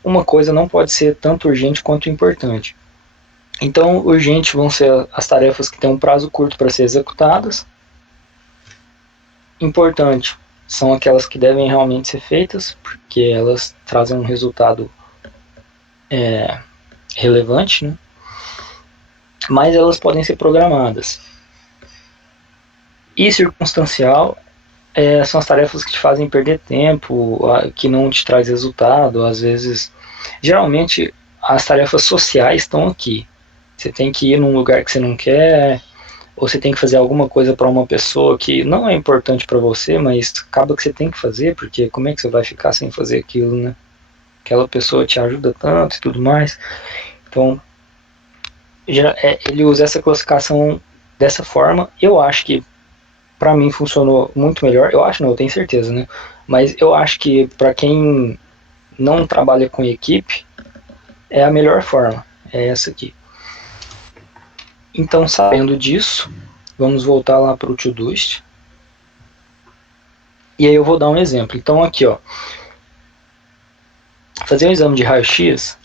uma coisa não pode ser tanto urgente quanto importante. Então, urgente vão ser as tarefas que têm um prazo curto para ser executadas. Importante são aquelas que devem realmente ser feitas, porque elas trazem um resultado relevante, né? Mas elas podem ser programadas. E circunstancial são as tarefas que te fazem perder tempo, que não te traz resultado, às vezes. Geralmente, as tarefas sociais estão aqui. Você tem que ir num lugar que você não quer, ou você tem que fazer alguma coisa para uma pessoa que não é importante para você, mas acaba que você tem que fazer, porque como é que você vai ficar sem fazer aquilo, né? Aquela pessoa te ajuda tanto e tudo mais. Então, ele usa essa classificação dessa forma. Eu acho que para mim funcionou muito melhor. Eu acho não, eu tenho certeza, né? Mas eu acho que para quem não trabalha com equipe, é a melhor forma. É essa aqui. Então, sabendo disso, vamos voltar lá para o Todoist. E aí eu vou dar um exemplo. Então aqui, ó, fazer um exame de raio-x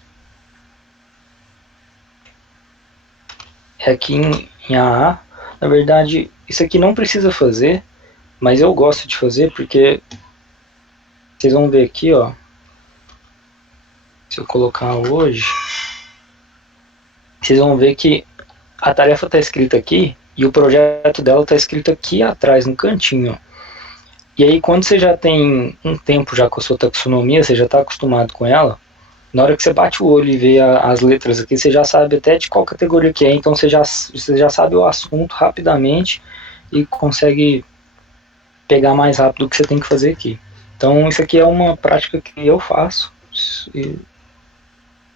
é aqui em AA. Na verdade, isso aqui não precisa fazer, mas eu gosto de fazer porque vocês vão ver aqui, ó. Se eu colocar hoje, vocês vão ver que a tarefa está escrita aqui e o projeto dela está escrito aqui atrás, no cantinho. E aí, quando você já tem um tempo já com a sua taxonomia, você já está acostumado com ela, na hora que você bate o olho e vê as letras aqui, você já sabe até de qual categoria que é, então você já sabe o assunto rapidamente e consegue pegar mais rápido o que você tem que fazer aqui. Então, isso aqui é uma prática que eu faço,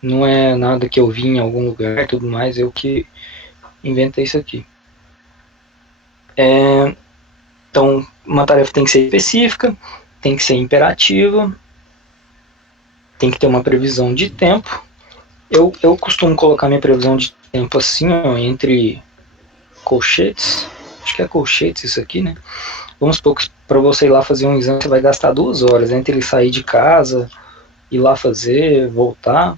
não é nada que eu vi em algum lugar e tudo mais, eu que inventei isso aqui. Então, uma tarefa tem que ser específica, tem que ser imperativa, tem que ter uma previsão de tempo. Eu costumo colocar minha previsão de tempo assim, ó, entre colchetes. Acho que é colchetes isso aqui, né? Vamos supor que para você ir lá fazer um exame, você vai gastar 2 horas entre ele sair de casa, ir lá fazer, voltar.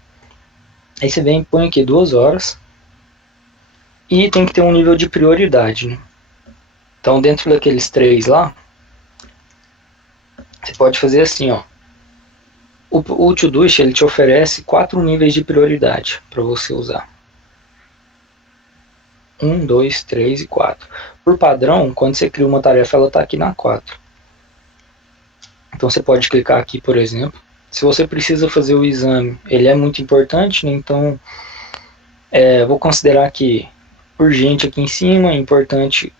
Aí você vem e põe aqui 2 horas. E tem que ter um nível de prioridade, né? Então, dentro daqueles 3 lá, você pode fazer assim, ó. O Todoist, ele te oferece 4 níveis de prioridade para você usar. 1, 2, 3 e 4. Por padrão, quando você cria uma tarefa, ela está aqui na 4. Então você pode clicar aqui, por exemplo. Se você precisa fazer o exame, ele é muito importante, né? Então vou considerar aqui urgente aqui em cima, importante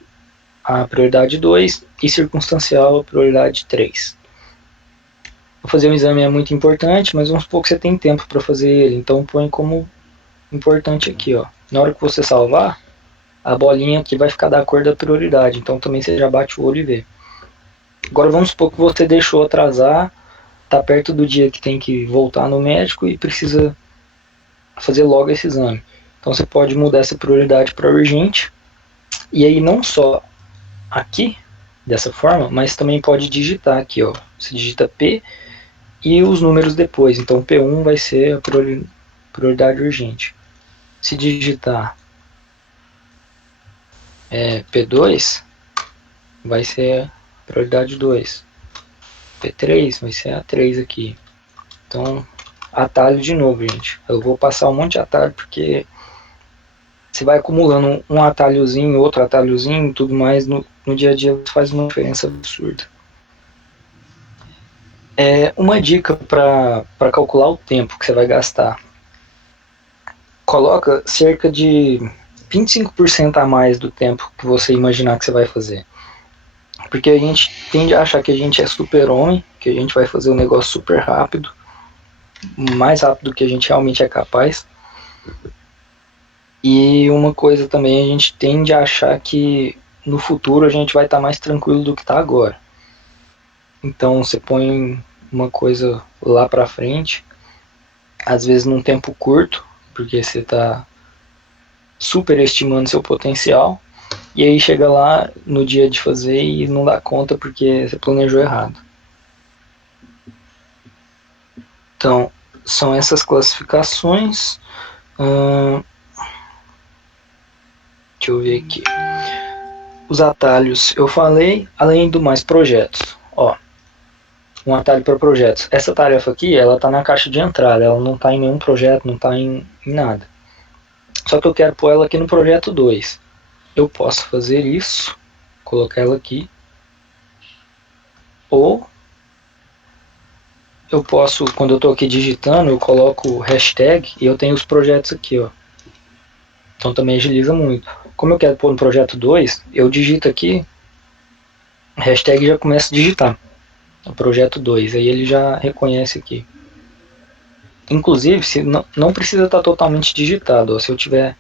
a prioridade 2 e circunstancial a prioridade 3. Fazer um exame é muito importante, mas vamos supor que você tem tempo para fazer ele, então põe como importante aqui, ó. Na hora que você salvar, a bolinha aqui vai ficar da cor da prioridade, então também você já bate o olho e vê. Agora vamos supor que você deixou atrasar, tá perto do dia que tem que voltar no médico e precisa fazer logo esse exame. Então você pode mudar essa prioridade para urgente, e aí não só aqui, dessa forma, mas também pode digitar aqui, ó. Você digita P e os números depois, então P1 vai ser a prioridade urgente. Se digitar P2, vai ser a prioridade 2. P3 vai ser a 3 aqui. Então, atalho de novo, gente. Eu vou passar um monte de atalho porque você vai acumulando um atalhozinho, outro atalhozinho e tudo mais. No dia a dia faz uma diferença absurda. Uma dica para calcular o tempo que você vai gastar. Coloca cerca de 25% a mais do tempo que você imaginar que você vai fazer. Porque a gente tende a achar que a gente é super-homem, que a gente vai fazer um negócio super rápido, mais rápido do que a gente realmente é capaz. E uma coisa também, a gente tende a achar que no futuro a gente vai estar mais tranquilo do que está agora. Então você põe uma coisa lá pra frente, às vezes num tempo curto, porque você está superestimando seu potencial, e aí chega lá no dia de fazer e não dá conta porque você planejou errado. Então, são essas classificações. Deixa eu ver aqui. Os atalhos eu falei, além do mais projetos. Ó, um atalho para projetos. Essa tarefa aqui, ela está na caixa de entrada, ela não está em nenhum projeto, não está em nada. Só que eu quero pôr ela aqui no projeto 2. Eu posso fazer isso, colocar ela aqui, ou eu posso, quando eu estou aqui digitando, eu coloco hashtag e eu tenho os projetos aqui, ó. Então também agiliza muito. Como eu quero pôr no projeto 2, eu digito aqui, hashtag já começa a digitar. O projeto 2, aí ele já reconhece aqui. Inclusive, se não precisa estar totalmente digitado, ó, se eu tiver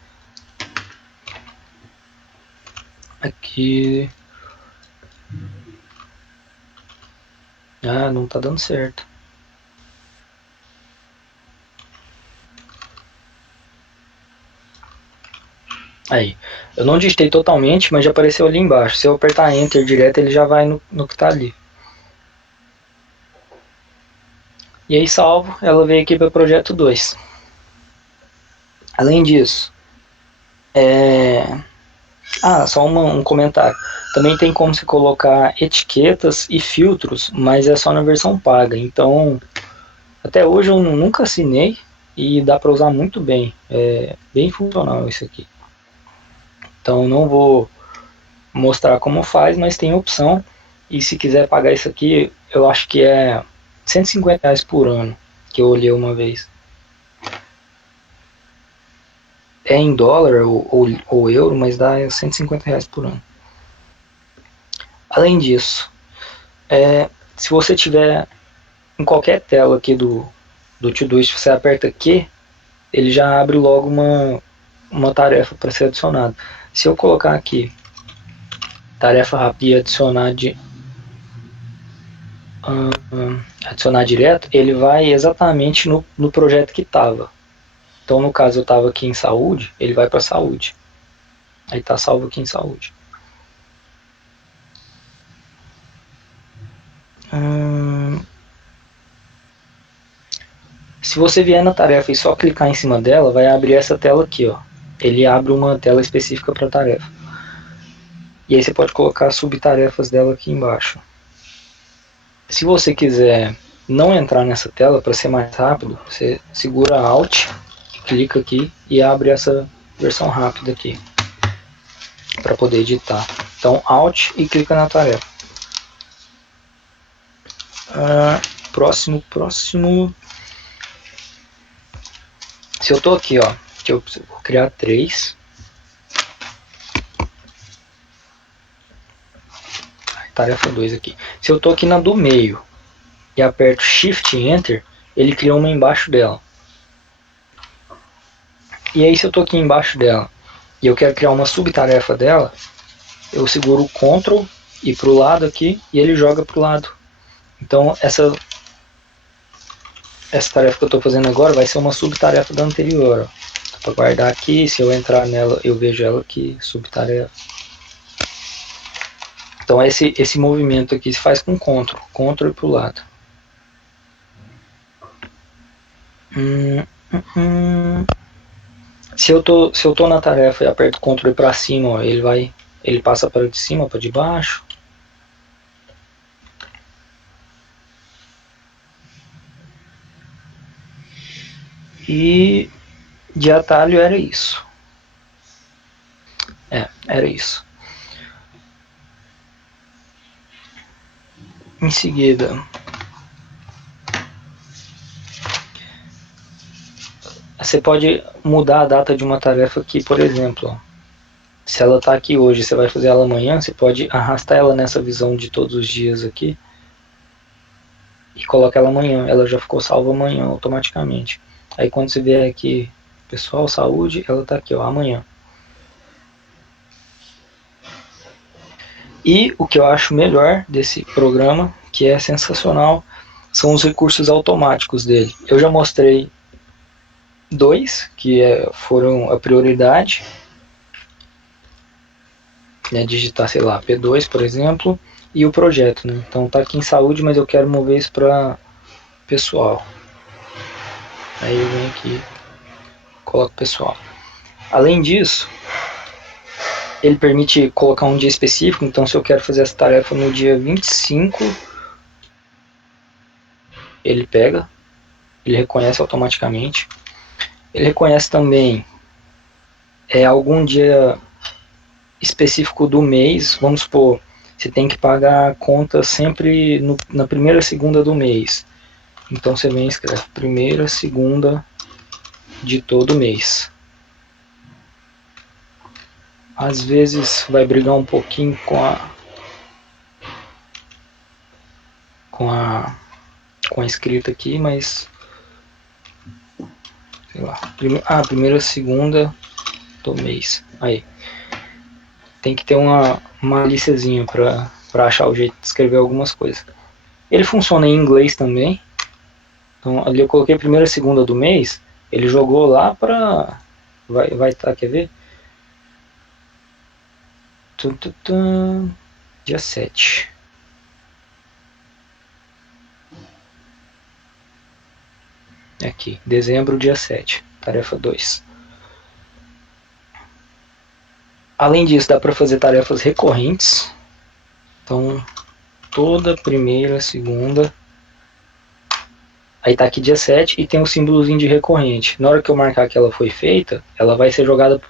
aqui... não está dando certo. Aí, eu não digitei totalmente, mas já apareceu ali embaixo. Se eu apertar Enter direto, ele já vai no que está ali. E aí salvo, ela veio aqui para o projeto 2. Além disso, só um comentário. Também tem como se colocar etiquetas e filtros, mas é só na versão paga. Então, até hoje eu nunca assinei e dá para usar muito bem. É bem funcional isso aqui. Então não vou mostrar como faz, mas tem opção. E se quiser pagar isso aqui, eu acho que é R$150 por ano, que eu olhei uma vez. É em dólar ou euro, mas dá R$150 por ano. Além disso, se você tiver em qualquer tela aqui do Todoist, você aperta Q, ele já abre logo uma tarefa para ser adicionada. Se eu colocar aqui tarefa rápida e adicionar adicionar direto, ele vai exatamente no projeto que estava. Então, no caso, eu estava aqui em saúde, ele vai para saúde. Aí está salvo aqui em saúde. Se você vier na tarefa e só clicar em cima dela, vai abrir essa tela aqui, ó. Ele abre uma tela específica para a tarefa. E aí você pode colocar subtarefas dela aqui embaixo. Se você quiser não entrar nessa tela, para ser mais rápido, você segura Alt, clica aqui e abre essa versão rápida aqui, para poder editar. Então Alt e clica na tarefa. Próximo. Se eu estou aqui, ó, que eu vou criar 3. Tarefa 2 aqui. Se eu estou aqui na do meio e aperto Shift e Enter, ele cria uma embaixo dela. E aí se eu estou aqui embaixo dela e eu quero criar uma subtarefa dela, eu seguro o Ctrl e para o lado aqui e ele joga para o lado. Então essa tarefa que eu estou fazendo agora vai ser uma subtarefa da anterior. Para guardar aqui, se eu entrar nela eu vejo ela aqui, subtarefa. Então esse movimento aqui se faz com Ctrl e para o lado. Se eu tô na tarefa e aperto Ctrl para cima, ó, ele passa para de cima para de baixo. E de atalho era isso. Era isso. Em seguida, você pode mudar a data de uma tarefa aqui, por exemplo. Ó, se ela está aqui hoje, você vai fazer ela amanhã, você pode arrastar ela nessa visão de todos os dias aqui e coloca ela amanhã. Ela já ficou salva amanhã automaticamente. Aí quando você vier aqui, pessoal, saúde, ela está aqui, ó, amanhã. E o que eu acho melhor desse programa, que é sensacional, são os recursos automáticos dele. Eu já mostrei 2, que foram a prioridade, né, digitar, sei lá, P2, por exemplo, e o projeto, né? Então tá aqui em saúde, mas eu quero mover isso para pessoal. Aí eu venho aqui, coloco pessoal. Além disso, ele permite colocar um dia específico, então se eu quero fazer essa tarefa no dia 25, ele pega, ele reconhece automaticamente. Ele reconhece também algum dia específico do mês, vamos supor, você tem que pagar a conta sempre na primeira segunda do mês. Então você vem e escreve primeira segunda de todo mês. Às vezes vai brigar um pouquinho com a escrita aqui, mas sei lá, primeira segunda do mês. Aí tem que ter uma malíciazinha para achar o jeito de escrever algumas coisas. Ele funciona em inglês também. Então ali eu coloquei primeira segunda do mês, ele jogou lá para vai tá, quer ver? Dia 7. Aqui, dezembro, dia 7, tarefa 2. Além disso, dá para fazer tarefas recorrentes. Então, toda primeira, segunda. Aí tá aqui dia 7 e tem um símbolozinho de recorrente. Na hora que eu marcar que ela foi feita, ela vai ser jogada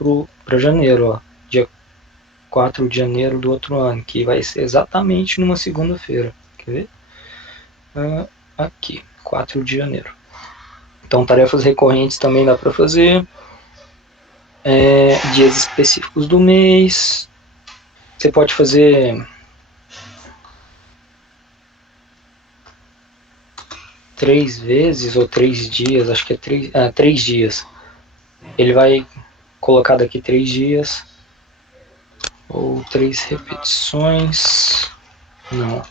para janeiro, ó. Dia 4 de janeiro do outro ano, que vai ser exatamente numa segunda-feira. Quer ver? Aqui, 4 de janeiro. Então, tarefas recorrentes também dá para fazer. Dias específicos do mês. Você pode fazer 3 vezes ou 3 dias, acho que é 3 dias. Ele vai colocar daqui 3 dias ou 3 repetições. Não.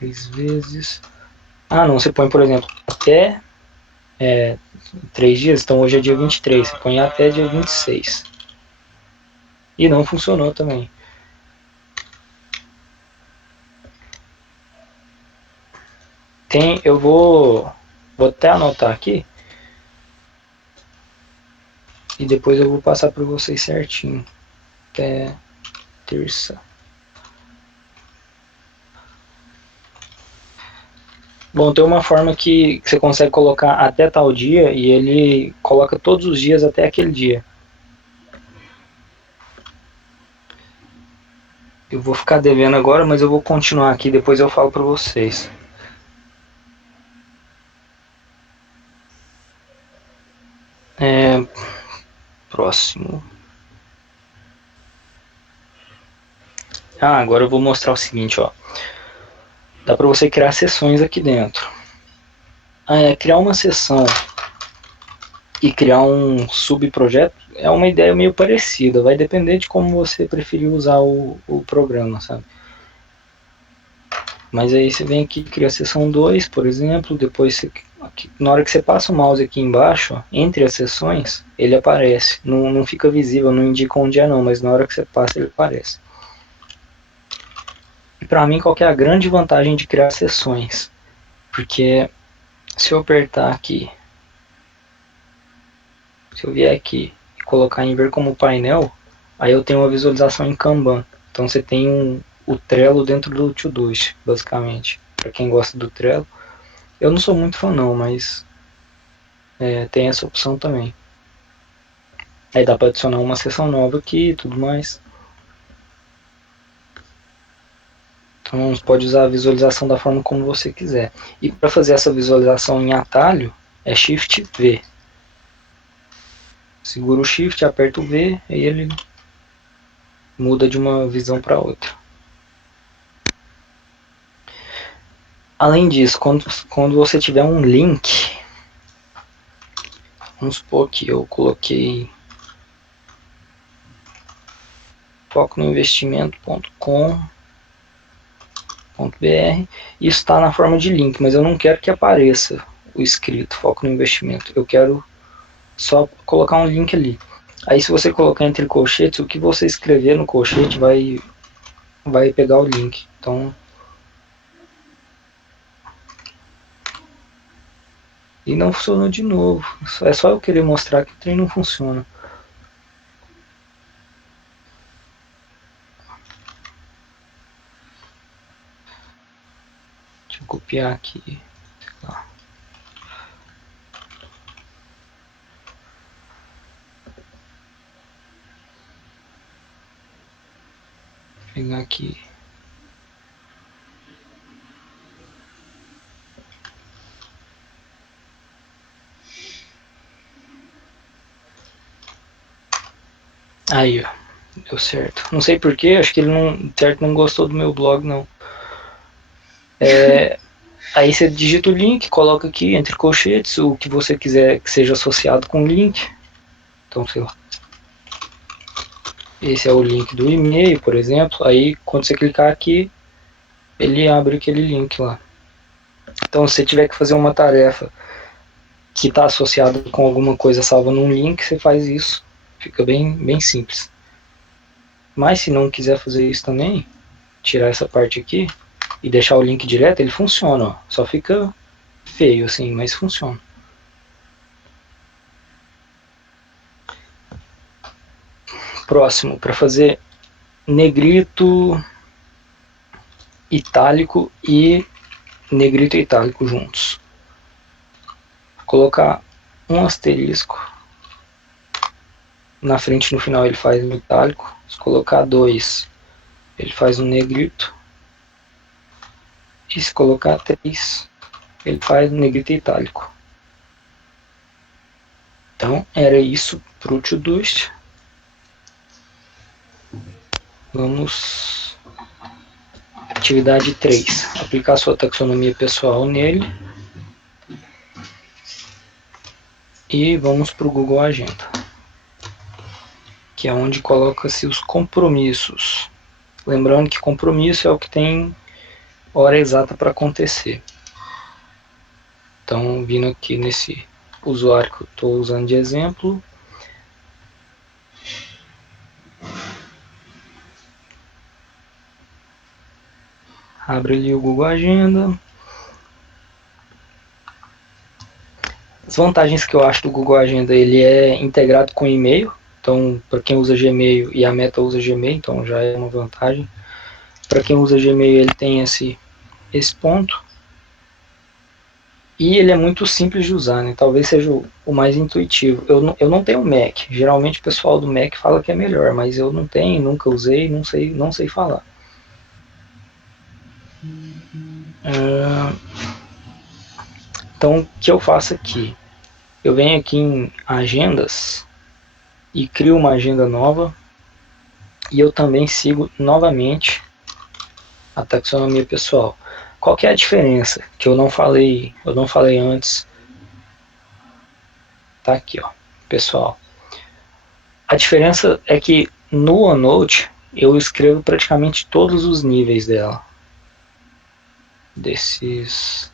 3 vezes... Ah, não, você põe, por exemplo, até 3 dias, então hoje é dia 23, você põe até dia 26. E não funcionou também. Eu vou até anotar aqui e depois eu vou passar para vocês certinho. Até terça. Bom, tem uma forma que você consegue colocar até tal dia e ele coloca todos os dias até aquele dia. Eu vou ficar devendo agora, mas eu vou continuar aqui, depois eu falo para vocês. Próximo. Agora eu vou mostrar o seguinte, ó. Dá para você criar sessões aqui dentro. Criar uma sessão e criar um subprojeto é uma ideia meio parecida. Vai depender de como você preferir usar o programa, sabe? Mas aí você vem aqui e cria a sessão 2, por exemplo. Depois, na hora que você passa o mouse aqui embaixo, ó, entre as sessões, ele aparece. Não fica visível, não indica onde é não, mas na hora que você passa ele aparece. E para mim, qual que é a grande vantagem de criar sessões? Porque se eu apertar aqui, se eu vier aqui e colocar em ver como painel, aí eu tenho uma visualização em Kanban. Então você tem o Trello dentro do Todoist, basicamente. Para quem gosta do Trello. Eu não sou muito fã não, mas tem essa opção também. Aí dá para adicionar uma seção nova aqui e tudo mais. Então você pode usar a visualização da forma como você quiser. E para fazer essa visualização em atalho, é Shift V. Segura o Shift, aperta o V, e ele muda de uma visão para outra. Além disso, quando você tiver um link, vamos supor que eu coloquei foconoinvestimento.com.br, isso está na forma de link, mas eu não quero que apareça o escrito Foco no Investimento, eu quero só colocar um link ali. Aí se você colocar entre colchetes, o que você escrever no colchete vai pegar o link. Então, e não funcionou de novo. É só eu querer mostrar que o trem não funciona. Deixa eu copiar aqui. Tá. Vou pegar aqui. Aí, ó. Deu certo. Não sei porquê, acho que ele não gostou do meu blog, não. Aí você digita o link, coloca aqui entre colchetes o que você quiser que seja associado com o link. Então, sei lá. Esse é o link do e-mail, por exemplo. Aí, quando você clicar aqui, ele abre aquele link lá. Então, se você tiver que fazer uma tarefa que está associada com alguma coisa salva num link, você faz isso. Fica bem simples. Mas se não quiser fazer isso também, tirar essa parte aqui e deixar o link direto, ele funciona. Ó. Só fica feio assim, mas funciona. Próximo, para fazer negrito, itálico e negrito e itálico juntos. Vou colocar um asterisco. Na frente e no final ele faz um itálico. Se colocar 2, ele faz um negrito. E se colocar 3, ele faz um negrito itálico. Então era isso para o Todoist. Vamos. Atividade 3. Aplicar sua taxonomia pessoal nele. E vamos para o Google Agenda, que é onde coloca-se os compromissos. Lembrando que compromisso é o que tem hora exata para acontecer. Então, vindo aqui nesse usuário que eu estou usando de exemplo, abre ali o Google Agenda. As vantagens que eu acho do Google Agenda, ele é integrado com e-mail. Então, para quem usa Gmail e a Meta usa Gmail, então já é uma vantagem. Para quem usa Gmail, ele tem esse ponto. E ele é muito simples de usar, né? Talvez seja o mais intuitivo. Eu não tenho Mac. Geralmente o pessoal do Mac fala que é melhor, mas eu não tenho, nunca usei, não sei falar. Então, o que eu faço aqui? Eu venho aqui em Agendas e crio uma agenda nova. E eu também sigo novamente a taxonomia pessoal. Qual que é a diferença que eu não falei antes? Tá aqui, ó, pessoal. A diferença é que no OneNote eu escrevo praticamente todos os níveis dela. Desses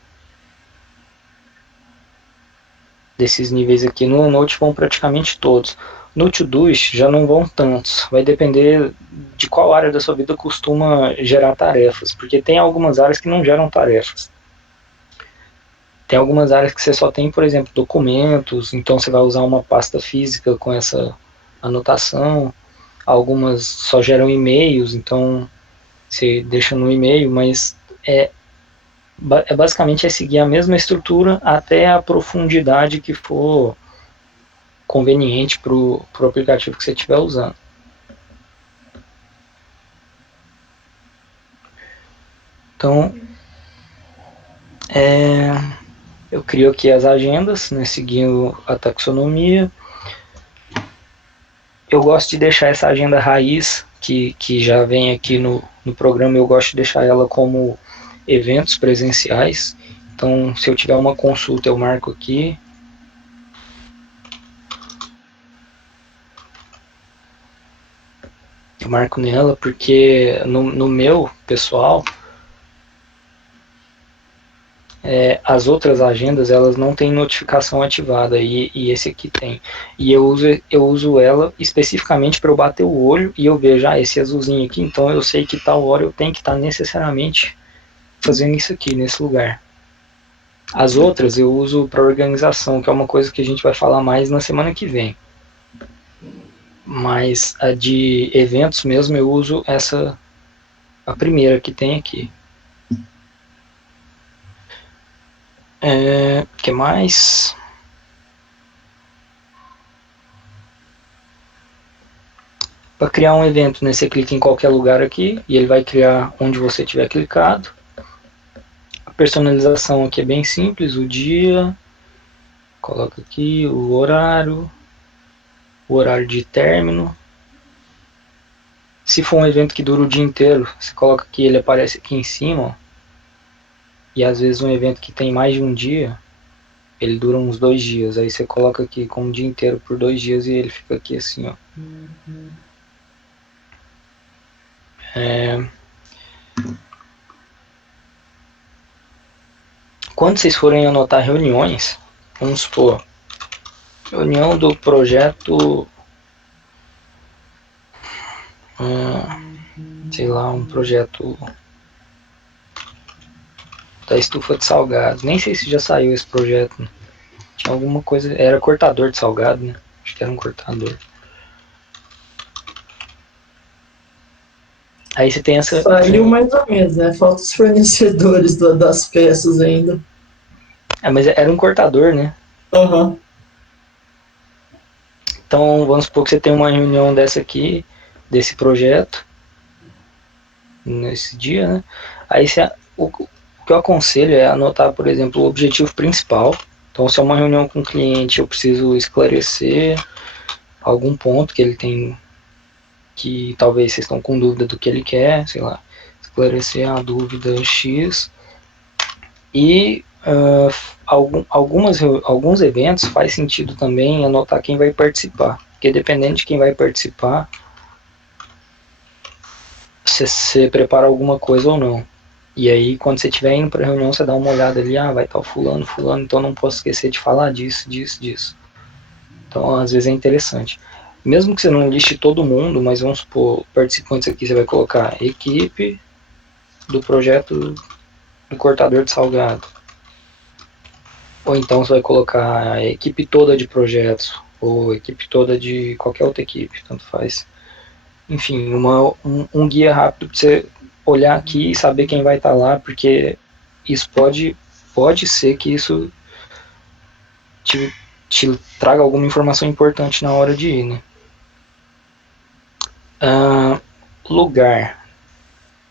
níveis aqui no OneNote vão praticamente todos. No Todoist já não vão tantos. Vai depender de qual área da sua vida costuma gerar tarefas. Porque tem algumas áreas que não geram tarefas. Tem algumas áreas que você só tem, por exemplo, documentos. Então você vai usar uma pasta física com essa anotação. Algumas só geram e-mails. Então você deixa no e-mail. Mas basicamente é seguir a mesma estrutura até a profundidade que for conveniente para o aplicativo que você estiver usando. Então, eu crio aqui as agendas, né, seguindo a taxonomia. Eu gosto de deixar essa agenda raiz, que já vem aqui no programa, eu gosto de deixar ela como eventos presenciais. Então, se eu tiver uma consulta, eu marco aqui. Eu marco nela, porque no meu pessoal, as outras agendas elas não têm notificação ativada e esse aqui tem. E eu uso ela especificamente para eu bater o olho e eu vejo esse azulzinho aqui, então eu sei que tal hora eu tenho que estar necessariamente fazendo isso aqui, nesse lugar. As outras eu uso para organização, que é uma coisa que a gente vai falar mais na semana que vem. Mas a de eventos mesmo eu uso a primeira que tem aqui. Que mais? Para criar um evento, né, você clica em qualquer lugar aqui e ele vai criar onde você tiver clicado. A personalização aqui é bem simples, o dia, coloca aqui o horário de término. Se for um evento que dura o dia inteiro, você coloca aqui, ele aparece aqui em cima, ó. E às vezes um evento que tem mais de um dia, ele dura uns 2 dias. Aí você coloca aqui como dia inteiro por 2 dias e ele fica aqui assim, ó. Quando vocês forem anotar reuniões, vamos supor, reunião do projeto, sei lá, um projeto da estufa de salgados. Nem sei se já saiu esse projeto, né? Tinha alguma coisa, era cortador de salgado, né? Acho que era um cortador. Aí você tem essa... Saiu mais ou menos, né? Falta os fornecedores das peças ainda. mas era um cortador, né? Aham. Então, vamos supor que você tem uma reunião dessa aqui, desse projeto, nesse dia, né? Aí o que eu aconselho é anotar, por exemplo, o objetivo principal. Então, se é uma reunião com o cliente, eu preciso esclarecer algum ponto que ele tem, que talvez vocês estão com dúvida do que ele quer, sei lá, esclarecer a dúvida X. E alguns eventos faz sentido também anotar quem vai participar, porque dependendo de quem vai participar, você prepara alguma coisa ou não. E aí, quando você estiver indo para a reunião, você dá uma olhada ali, vai estar o fulano, então não posso esquecer de falar disso. Então, às vezes é interessante. Mesmo que você não liste todo mundo, mas vamos supor, participantes aqui, você vai colocar equipe do projeto do cortador de salgado. Ou então você vai colocar a equipe toda de projetos, ou equipe toda de qualquer outra equipe, tanto faz. Enfim, um guia rápido para você olhar aqui e saber quem vai estar lá, porque isso pode ser que isso te traga alguma informação importante na hora de ir, né? Lugar.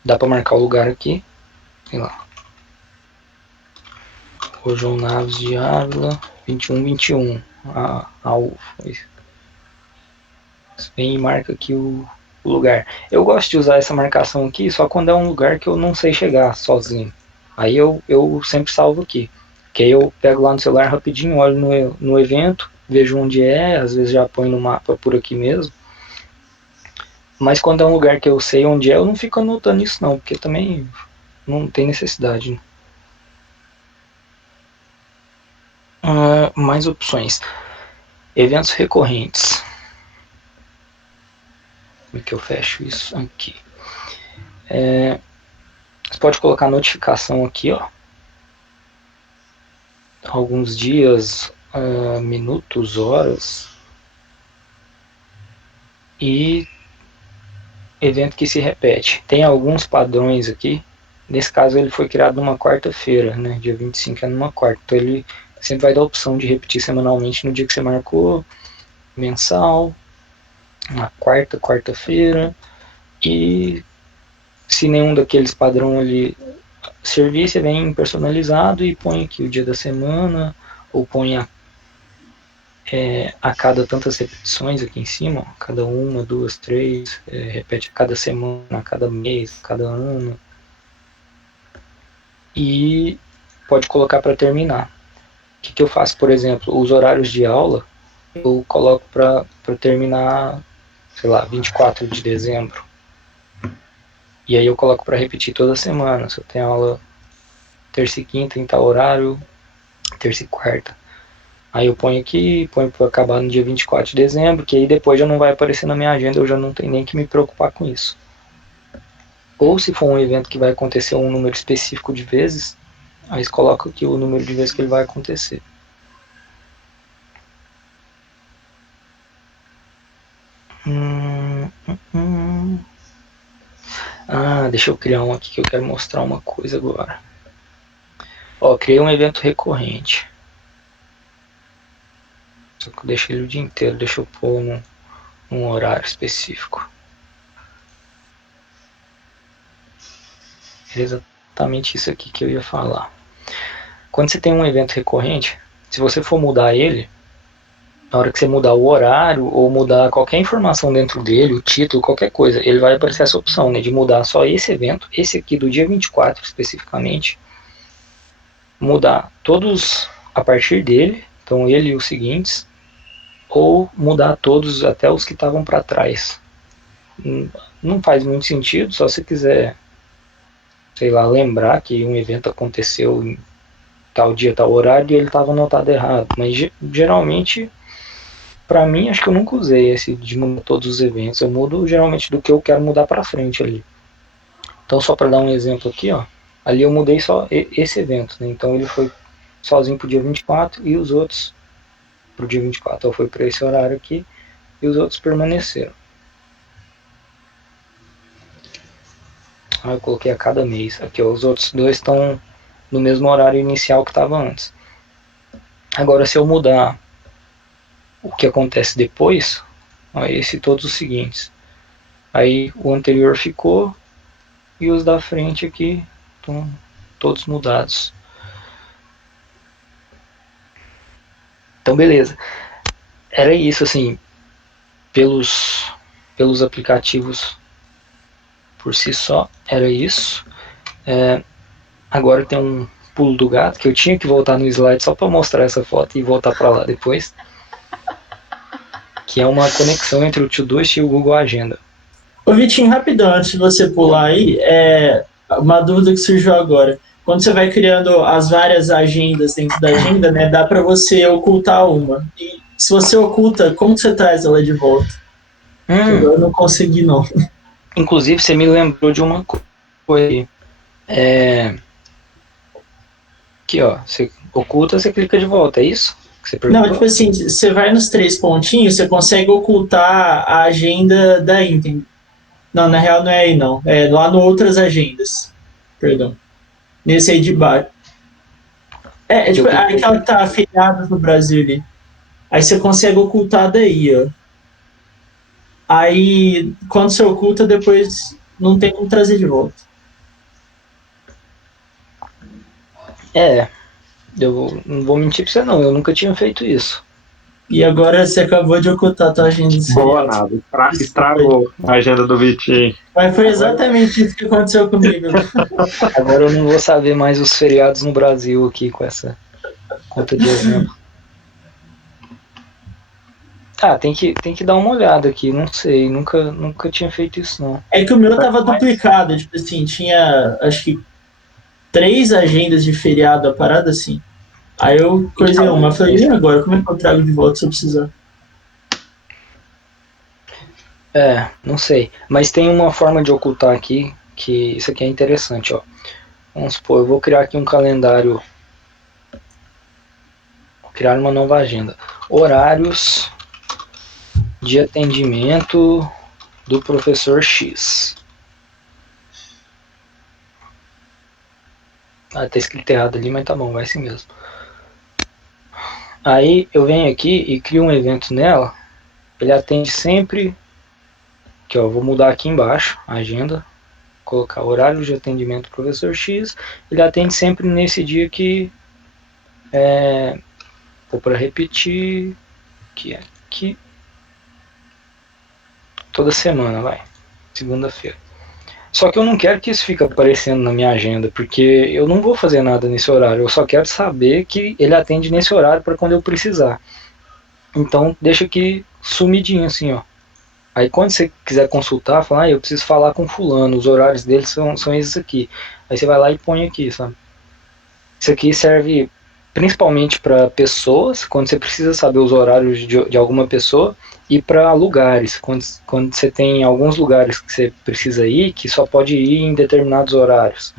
Dá para marcar o lugar aqui. Sei lá. O João Naves de Ávila, 2121. Vem e marca aqui o lugar. Eu gosto de usar essa marcação aqui só quando é um lugar que eu não sei chegar sozinho. Aí eu sempre salvo aqui. Que aí eu pego lá no celular rapidinho, olho no evento, vejo onde é, às vezes já põe no mapa por aqui mesmo. Mas quando é um lugar que eu sei onde é, eu não fico anotando isso não, porque também não tem necessidade. Né? Mais opções. Eventos recorrentes. Como é que eu fecho isso aqui? Você pode colocar notificação aqui, ó. Alguns dias, minutos, horas. E evento que se repete. Tem alguns padrões aqui. Nesse caso ele foi criado numa quarta-feira, né? Dia 25 é numa quarta. Então ele sempre vai dar a opção de repetir semanalmente no dia que você marcou, mensal, na quarta-feira. E se nenhum daqueles padrões ali servir, você vem personalizado e põe aqui o dia da semana, ou põe a cada tantas repetições aqui em cima, ó, cada uma, duas, três, repete a cada semana, a cada mês, a cada ano. E pode colocar para terminar. O que eu faço, por exemplo, os horários de aula, eu coloco para terminar, sei lá, 24 de dezembro. E aí eu coloco para repetir toda semana. Se eu tenho aula terça e quinta em tal horário, terça e quarta. Aí eu ponho aqui, ponho para acabar no dia 24 de dezembro, que aí depois já não vai aparecer na minha agenda, eu já não tenho nem que me preocupar com isso. Ou se for um evento que vai acontecer um número específico de vezes, aí você coloca aqui o número de vezes que ele vai acontecer. Deixa eu criar um aqui que eu quero mostrar uma coisa agora. Ó, criei um evento recorrente. Só que eu deixei ele o dia inteiro, deixa eu pôr num horário específico. É exatamente isso aqui que eu ia falar. Quando você tem um evento recorrente, se você for mudar ele, na hora que você mudar o horário ou mudar qualquer informação dentro dele, o título, qualquer coisa, ele vai aparecer essa opção, né, de mudar só esse evento, esse aqui do dia 24 especificamente, mudar todos a partir dele, então ele e os seguintes, ou mudar todos até os que estavam para trás. Não faz muito sentido, só se quiser, sei lá, lembrar que um evento aconteceu em tal dia, tal horário e ele estava anotado errado, mas geralmente para mim, acho que eu nunca usei esse de mudar todos os eventos. Eu mudo geralmente do que eu quero mudar para frente ali. Então, só para dar um exemplo aqui, ó. Ali eu mudei só esse evento, né? Então ele foi sozinho pro dia 24 e os outros pro dia 24. Então foi para esse horário aqui e os outros permaneceram. Aí eu coloquei a cada mês. Aqui, ó, os outros dois estão no mesmo horário inicial que estava antes. Agora, se eu mudar o que acontece depois, ó, esse e todos os seguintes. Aí o anterior ficou e os da frente aqui estão todos mudados. Então beleza. Era isso, assim, pelos aplicativos por si só, era isso. Agora tem um pulo do gato, que eu tinha que voltar no slide só para mostrar essa foto e voltar para lá depois. Que é uma conexão entre o Todoist e o Google Agenda. Ô Vitinho, rapidão, antes de você pular aí, uma dúvida que surgiu agora. Quando você vai criando as várias agendas dentro da agenda, né, dá para você ocultar uma. E se você oculta, como que você traz ela de volta? Que agora eu não consegui, não. Inclusive, você me lembrou de uma coisa aí. Aqui, ó. Você oculta, você clica de volta, é isso? Que você Não, perguntou? tipo assim, você vai nos 3 pontinhos, você consegue ocultar a agenda da Intem. Não, na real não é aí, não. É lá no Outras Agendas. Perdão. Nesse aí de baixo. Tipo, aquela que tá afiliada no Brasil ali. Aí você consegue ocultar daí, ó. Aí, quando você oculta, depois não tem como trazer de volta. Eu não vou mentir pra você não, eu nunca tinha feito isso. E agora você acabou de ocultar a tua agenda. Boa, nada. Estragou a agenda do Vitinho. Mas foi exatamente isso que aconteceu comigo. Agora eu não vou saber mais os feriados no Brasil aqui com essa conta de exemplo. Tem que dar uma olhada aqui, não sei, nunca tinha feito isso não. É que o meu tava duplicado, tipo assim, tinha acho que 3 agendas de feriado, a parada assim. Aí eu coisei uma, falei, e agora? Como é que eu trago de volta se eu precisar? Não sei. Mas tem uma forma de ocultar aqui, que isso aqui é interessante, ó. Vamos supor, eu vou criar aqui um calendário. Vou criar uma nova agenda. Horários de atendimento do professor X. Tá escrito errado ali, mas tá bom, vai assim mesmo. Aí eu venho aqui e crio um evento nela. Ele atende sempre. Aqui, ó, vou mudar aqui embaixo a agenda. Colocar horário de atendimento do professor X. Ele atende sempre nesse dia que. Vou para repetir. Que é aqui. Toda semana, vai. Segunda-feira. Só que eu não quero que isso fique aparecendo na minha agenda, porque eu não vou fazer nada nesse horário. Eu só quero saber que ele atende nesse horário para quando eu precisar. Então deixa aqui sumidinho assim, ó. Aí quando você quiser consultar, fala, eu preciso falar com fulano, os horários dele são esses aqui. Aí você vai lá e põe aqui, sabe? Isso aqui serve principalmente para pessoas, quando você precisa saber os horários de alguma pessoa, e para lugares, quando você tem alguns lugares que você precisa ir, que só pode ir em determinados horários.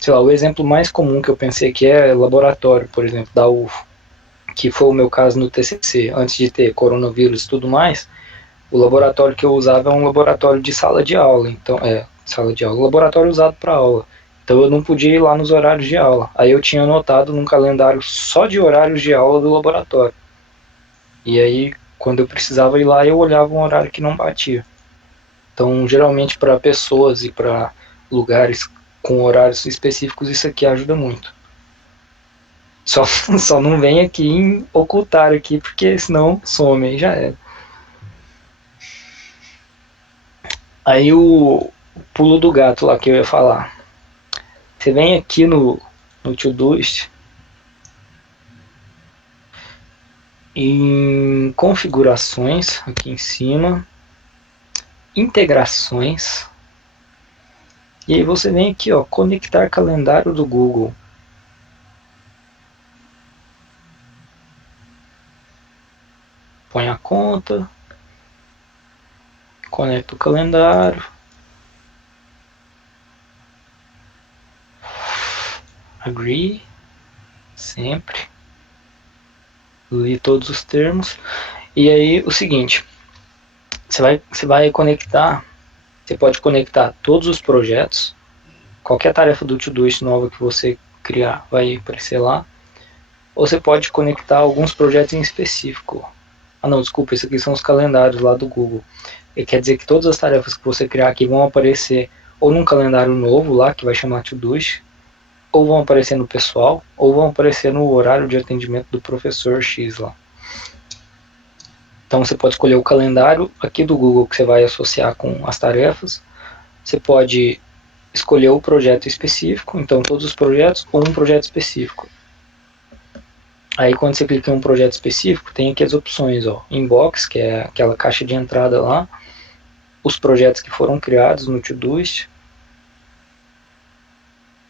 Sei lá, o exemplo mais comum que eu pensei aqui é laboratório, por exemplo, da UFO, que foi o meu caso no TCC, antes de ter coronavírus e tudo mais. O laboratório que eu usava é um laboratório de sala de aula, então laboratório usado para aula. Então eu não podia ir lá nos horários de aula. Aí eu tinha anotado num calendário só de horários de aula do laboratório. E aí, quando eu precisava ir lá, eu olhava um horário que não batia. Então, geralmente para pessoas e para lugares com horários específicos, isso aqui ajuda muito. Só não vem aqui em ocultar aqui, porque senão some e já era. Aí o pulo do gato lá que eu ia falar. Você vem aqui no Todoist, em configurações, aqui em cima, integrações, e aí você vem aqui, ó, conectar calendário do Google. Põe a conta, conecta o calendário, agree, sempre, li todos os termos, e aí o seguinte, você vai conectar, você pode conectar todos os projetos, qualquer tarefa do Todoist nova que você criar vai aparecer lá, ou você pode conectar alguns projetos em específico. Não, desculpa, esses aqui são os calendários lá do Google. E quer dizer que todas as tarefas que você criar aqui vão aparecer ou num calendário novo lá, que vai chamar Todoist, ou vão aparecer no pessoal, ou vão aparecer no horário de atendimento do professor X lá. Então você pode escolher o calendário aqui do Google que você vai associar com as tarefas. Você pode escolher o projeto específico, então todos os projetos ou um projeto específico. Aí quando você clica em um projeto específico, tem aqui as opções, ó, Inbox, que é aquela caixa de entrada lá, os projetos que foram criados no Todoist,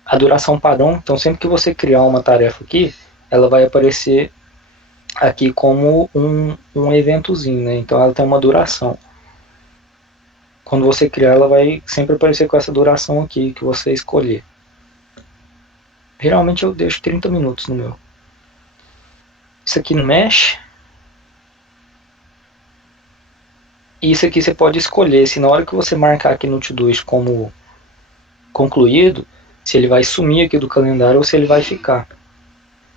a duração padrão. Então sempre que você criar uma tarefa aqui, ela vai aparecer aqui como um eventozinho, né? Então ela tem uma duração. Quando você criar, ela vai sempre aparecer com essa duração aqui que você escolher. Geralmente eu deixo 30 minutos no meu. Isso aqui não mexe. E isso aqui você pode escolher se na hora que você marcar aqui no Todoist como concluído, se ele vai sumir aqui do calendário ou se ele vai ficar.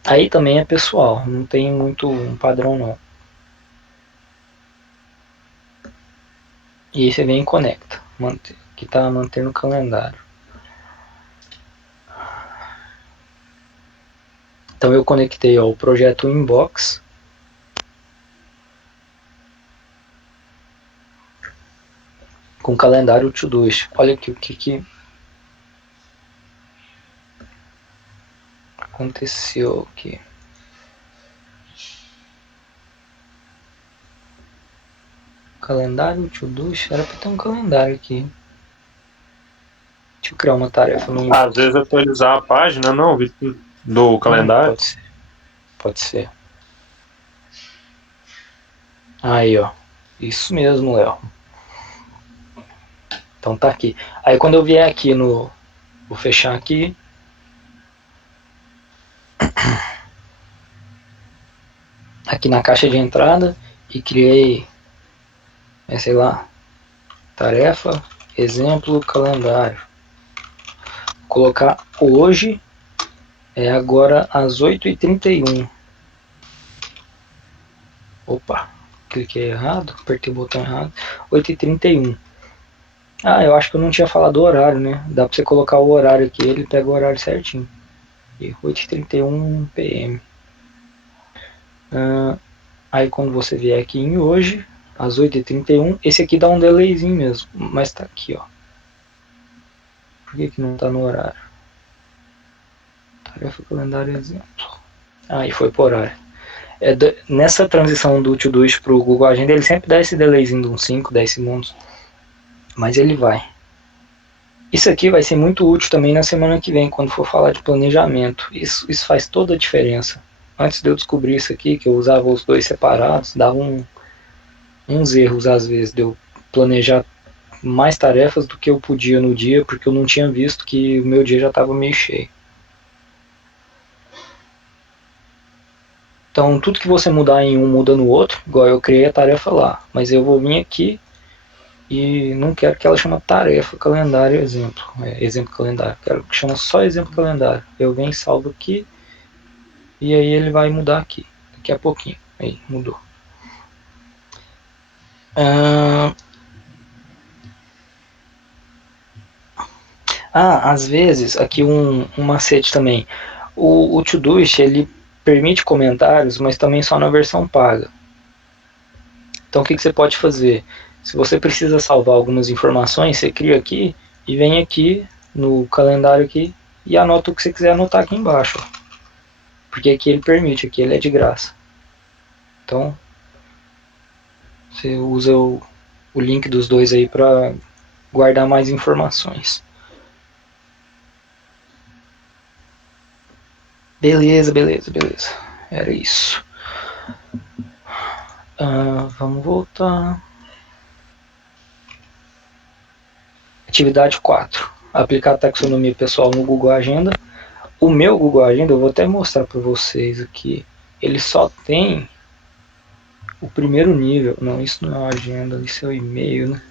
Aí também é pessoal, não tem muito um padrão não. E aí você vem e conecta, que está mantendo o calendário. Então eu conectei o projeto Inbox. Com o calendário Todoist. Olha aqui o que aconteceu aqui. Calendário Todoist, era para ter um calendário aqui. Deixa eu criar uma tarefa no Às vezes atualizar a página, não, Vitinho, do calendário. Pode ser. Pode ser. Aí, ó. Isso mesmo, Léo. Então tá aqui. Aí quando eu vier aqui no... Vou fechar aqui. Aqui na caixa de entrada. E criei... sei lá. Tarefa. Exemplo. Calendário. Vou colocar hoje. É agora às 8h31. Opa. Cliquei errado. Apertei o botão errado. 8h31. Ah, eu acho que eu não tinha falado o horário, né? Dá pra você colocar o horário aqui, ele pega o horário certinho. E 8h31 PM. Aí quando você vier aqui em hoje, às 8h31, esse aqui dá um delayzinho mesmo, mas tá aqui, ó. Por que não tá no horário? Tarefa, calendário, exemplo. Aí foi por horário. Nessa transição do Todoist pro Google Agenda, ele sempre dá esse delayzinho de uns 5, 10 segundos. Mas ele vai. Isso aqui vai ser muito útil também na semana que vem, quando for falar de planejamento. Isso faz toda a diferença. Antes de eu descobrir isso aqui, que eu usava os dois separados, dava uns erros às vezes, de eu planejar mais tarefas do que eu podia no dia, porque eu não tinha visto que o meu dia já estava meio cheio. Então tudo que você mudar em um muda no outro, igual eu criei a tarefa lá, mas eu vou vir aqui e não quero que ela chame tarefa, calendário, exemplo. Exemplo calendário. Quero que chame só exemplo calendário. Eu venho e salvo aqui. E aí ele vai mudar aqui. Daqui a pouquinho. Aí, mudou. Às vezes, aqui um macete também. O Todoist, ele permite comentários, mas também só na versão paga. Então o que você pode fazer? Se você precisa salvar algumas informações, você cria aqui e vem aqui no calendário aqui e anota o que você quiser anotar aqui embaixo. Ó. Porque aqui ele permite, aqui ele é de graça. Então você usa o link dos dois aí para guardar mais informações. Beleza. Era isso. Vamos voltar. Atividade 4. Aplicar a taxonomia pessoal no Google Agenda. O meu Google Agenda, eu vou até mostrar para vocês aqui. Ele só tem o primeiro nível. Não, isso não é uma agenda, isso é o e-mail, né?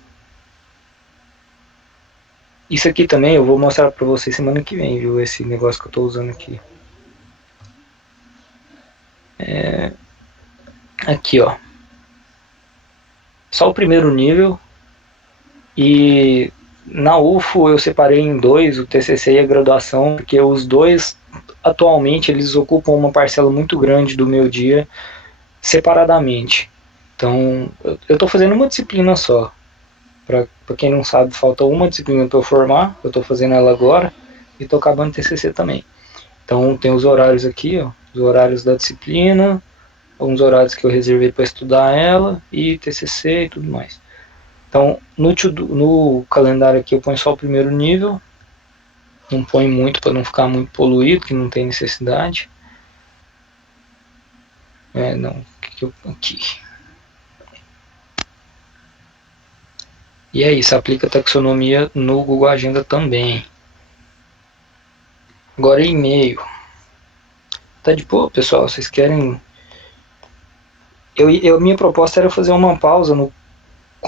Isso aqui também eu vou mostrar para vocês semana que vem, viu? Esse negócio que eu estou usando aqui. Aqui, ó. Só o primeiro nível. E na UFO eu separei em dois, o TCC e a graduação, porque os dois, atualmente, eles ocupam uma parcela muito grande do meu dia, separadamente. Então, eu estou fazendo uma disciplina só. Para quem não sabe, falta uma disciplina para eu formar, eu estou fazendo ela agora, e estou acabando o TCC também. Então, tem os horários aqui, ó, os horários da disciplina, alguns horários que eu reservei para estudar ela, e TCC e tudo mais. Então, no calendário aqui eu ponho só o primeiro nível, Não põe muito para não ficar muito poluído, que não tem necessidade. Não, aqui. E é isso, aplica taxonomia no Google Agenda também. Agora e-mail. Tá de boa, pessoal, vocês querem... Minha proposta era fazer uma pausa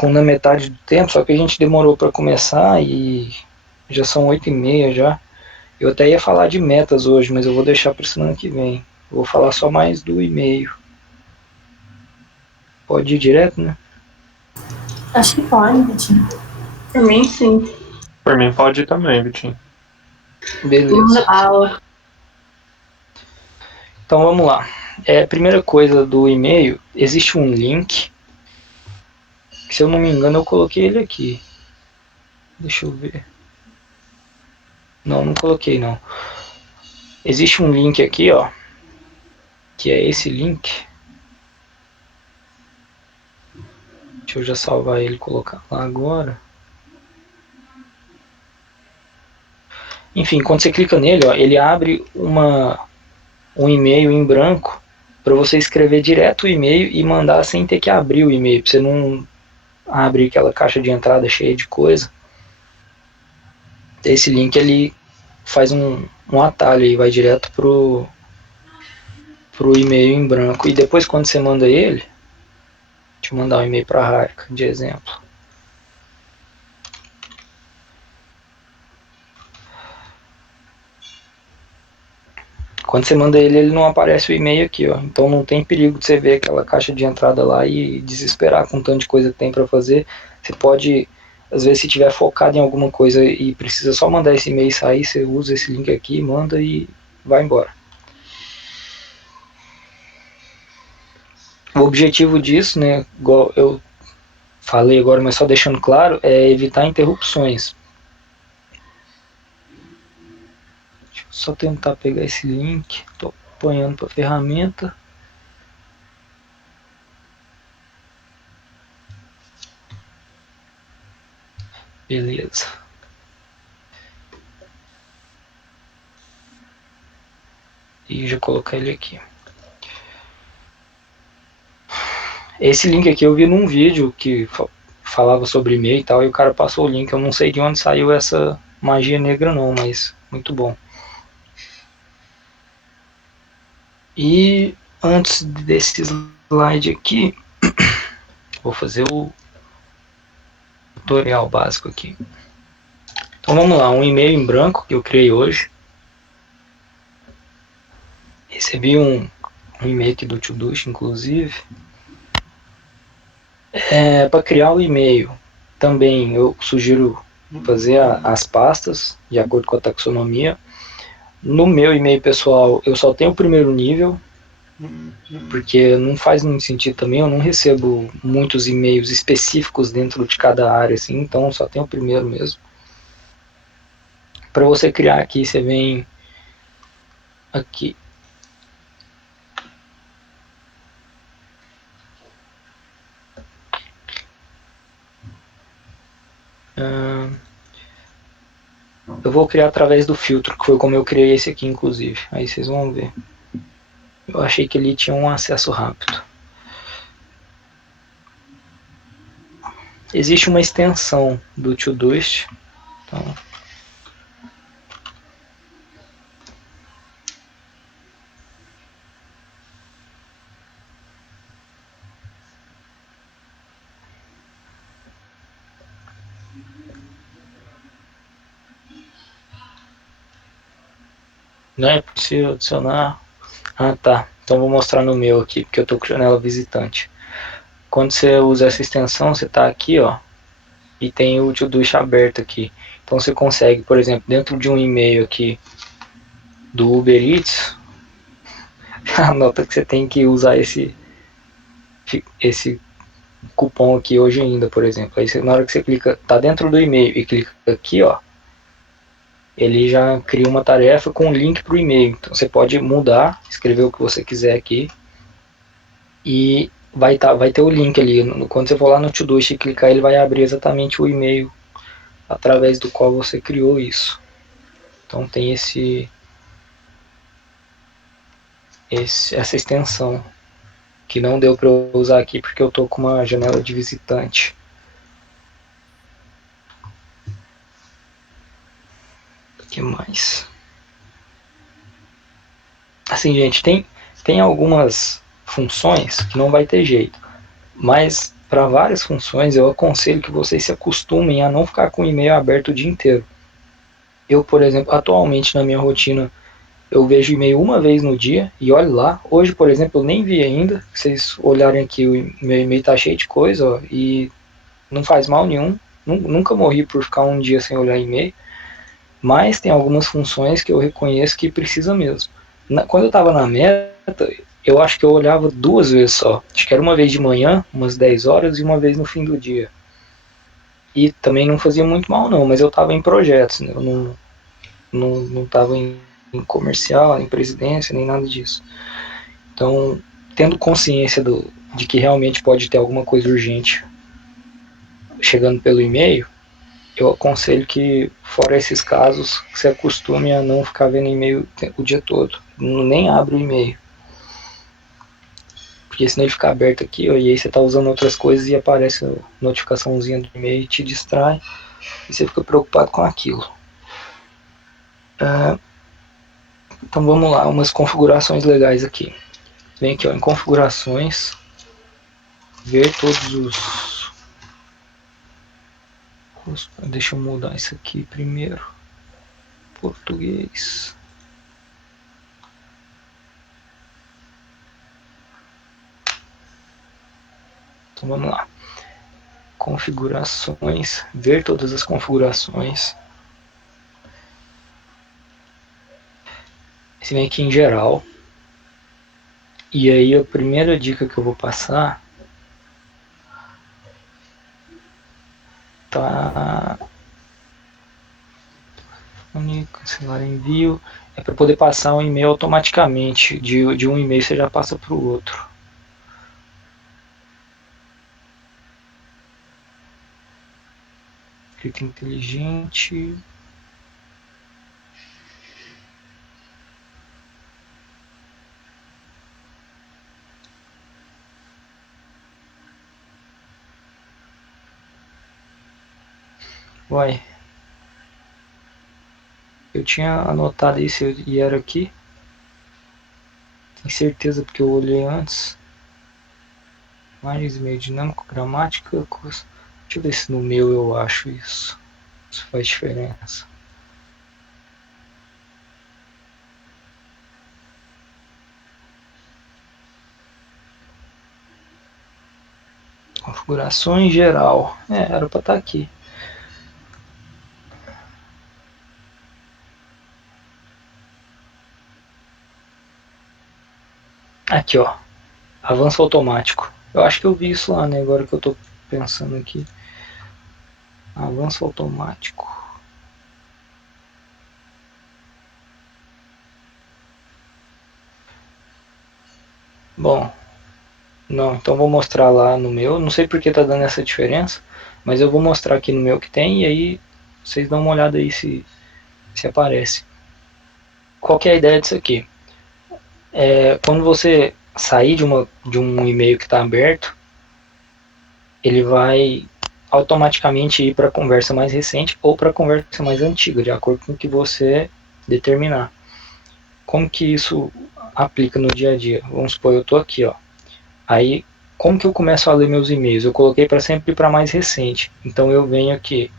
na metade do tempo, só que a gente demorou para começar e já são 8h30 já. Eu até ia falar de metas hoje, mas eu vou deixar para semana que vem. Vou falar só mais do e-mail. Pode ir direto, né? Acho que pode, Vitinho. Por mim, sim. Por mim pode ir também, Vitinho. Beleza. Aula. Então vamos lá. Primeira coisa do e-mail, existe um link. Se eu não me engano, eu coloquei ele aqui. Deixa eu ver. Não coloquei não. Existe um link aqui, ó. Que é esse link. Deixa eu já salvar ele e colocar lá agora. Enfim, quando você clica nele, ó, ele abre um e-mail em branco para você escrever direto o e-mail e mandar sem ter que abrir o e-mail, para você não abrir aquela caixa de entrada cheia de coisa. Esse link ele faz um atalho e vai direto pro e-mail em branco. E depois quando você manda ele, deixa eu mandar um e-mail para a Harika de exemplo. Quando você manda ele não aparece o e-mail aqui, ó. Então não tem perigo de você ver aquela caixa de entrada lá e desesperar com o tanto de coisa que tem para fazer. Você pode, às vezes, se tiver focado em alguma coisa e precisa só mandar esse e-mail sair, você usa esse link aqui, manda e vai embora. O objetivo disso, né, igual eu falei agora, mas só deixando claro, é evitar interrupções. Deixa eu só tentar pegar esse link. Estou apanhando para a ferramenta. Beleza. E já colocar ele aqui. Esse link aqui eu vi num vídeo que falava sobre e-mail e tal, e o cara passou o link. Eu não sei de onde saiu essa magia negra não, mas muito bom. E antes desse slide aqui, vou fazer o tutorial básico aqui. Então vamos lá, um e-mail em branco que eu criei hoje. Recebi um e-mail aqui do Todoist, inclusive. Para criar o e-mail, também eu sugiro fazer as pastas de acordo com a taxonomia. No meu e-mail pessoal, eu só tenho o primeiro nível, porque não faz muito sentido também, eu não recebo muitos e-mails específicos dentro de cada área, assim, então só tem o primeiro mesmo. Para você criar aqui, você vem aqui. Eu vou criar através do filtro, que foi como eu criei esse aqui, inclusive. Aí vocês vão ver. Eu achei que ele tinha um acesso rápido. Existe uma extensão do Todoist. Então, não é possível adicionar. Ah, tá. Então vou mostrar no meu aqui, porque eu estou com janela visitante. Quando você usa essa extensão, você está aqui, ó, e tem o Todoist aberto aqui. Então você consegue, por exemplo, dentro de um e-mail aqui do Uber Eats, anota que você tem que usar esse cupom aqui hoje ainda, por exemplo. Aí você, na hora que você clica, tá dentro do e-mail e clica aqui, ó, ele já cria uma tarefa com um link para o e-mail. Então você pode mudar, escrever o que você quiser aqui e vai ter o link ali. Quando você for lá no Todoist e clicar, ele vai abrir exatamente o e-mail através do qual você criou isso. Então tem essa extensão que não deu para eu usar aqui porque eu tô com uma janela de visitante. O que mais? Assim, gente, tem algumas funções que não vai ter jeito, mas para várias funções eu aconselho que vocês se acostumem a não ficar com o e-mail aberto o dia inteiro. Eu, por exemplo, atualmente na minha rotina, eu vejo e-mail uma vez no dia e olho lá. Hoje, por exemplo, eu nem vi ainda. Se vocês olharem aqui, o meu e-mail tá cheio de coisa, ó, e não faz mal nenhum. Nunca morri por ficar um dia sem olhar e-mail, mas tem algumas funções que eu reconheço que precisa mesmo. Quando eu estava na meta, eu acho que eu olhava 2 vezes só. Acho que era uma vez de manhã, umas 10 horas, e uma vez no fim do dia. E também não fazia muito mal não, mas eu estava em projetos, né? Eu não estava em comercial, em presidência, nem nada disso. Então, tendo consciência de que realmente pode ter alguma coisa urgente chegando pelo e-mail, eu aconselho que, fora esses casos, se acostume a não ficar vendo e-mail o dia todo. Nem abre o e-mail. Porque senão ele fica aberto aqui, ó, e aí você está usando outras coisas e aparece a notificaçãozinha do e-mail e te distrai. E você fica preocupado com aquilo. Então vamos lá, umas configurações legais aqui. Vem aqui, ó, em configurações, ver todos os... Deixa eu mudar isso aqui primeiro. Português. Então vamos lá. Configurações, ver todas as configurações. Você vem aqui em geral. E aí a primeira dica que eu vou passar tá... Cancelar envio. É para poder passar um e-mail automaticamente. De um e-mail você já passa para o outro. Escrita inteligente. Uai. Eu tinha anotado isso e era aqui. Tenho certeza porque eu olhei antes. Mais meio dinâmico, gramática. Deixa eu ver se no meu eu acho isso. Isso faz diferença. Configurações geral. Era para estar aqui. Aqui, ó. Avanço automático. Eu acho que eu vi isso lá, né? Agora que eu tô pensando aqui. Avanço automático. Bom. Não, então vou mostrar lá no meu. Não sei porque tá dando essa diferença. Mas eu vou mostrar aqui no meu que tem. E aí vocês dão uma olhada aí se aparece. Qual que é a ideia disso aqui? Quando você sair de um e-mail que está aberto, ele vai automaticamente ir para a conversa mais recente ou para a conversa mais antiga, de acordo com o que você determinar. Como que isso aplica no dia a dia? Vamos supor, eu estou aqui, ó. Aí, como que eu começo a ler meus e-mails? Eu coloquei para sempre para mais recente. Então eu venho aqui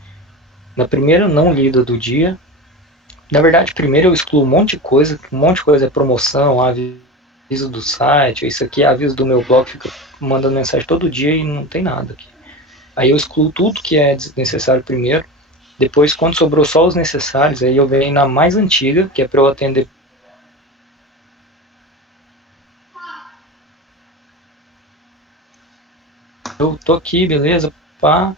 na primeira não lida do dia. Na verdade, primeiro eu excluo um monte de coisa é promoção, aviso do site, isso aqui é aviso do meu blog, fica mandando mensagem todo dia e não tem nada aqui. Aí eu excluo tudo que é desnecessário primeiro, depois quando sobrou só os necessários, aí eu venho na mais antiga, que é para eu atender. Eu tô aqui, beleza, pá,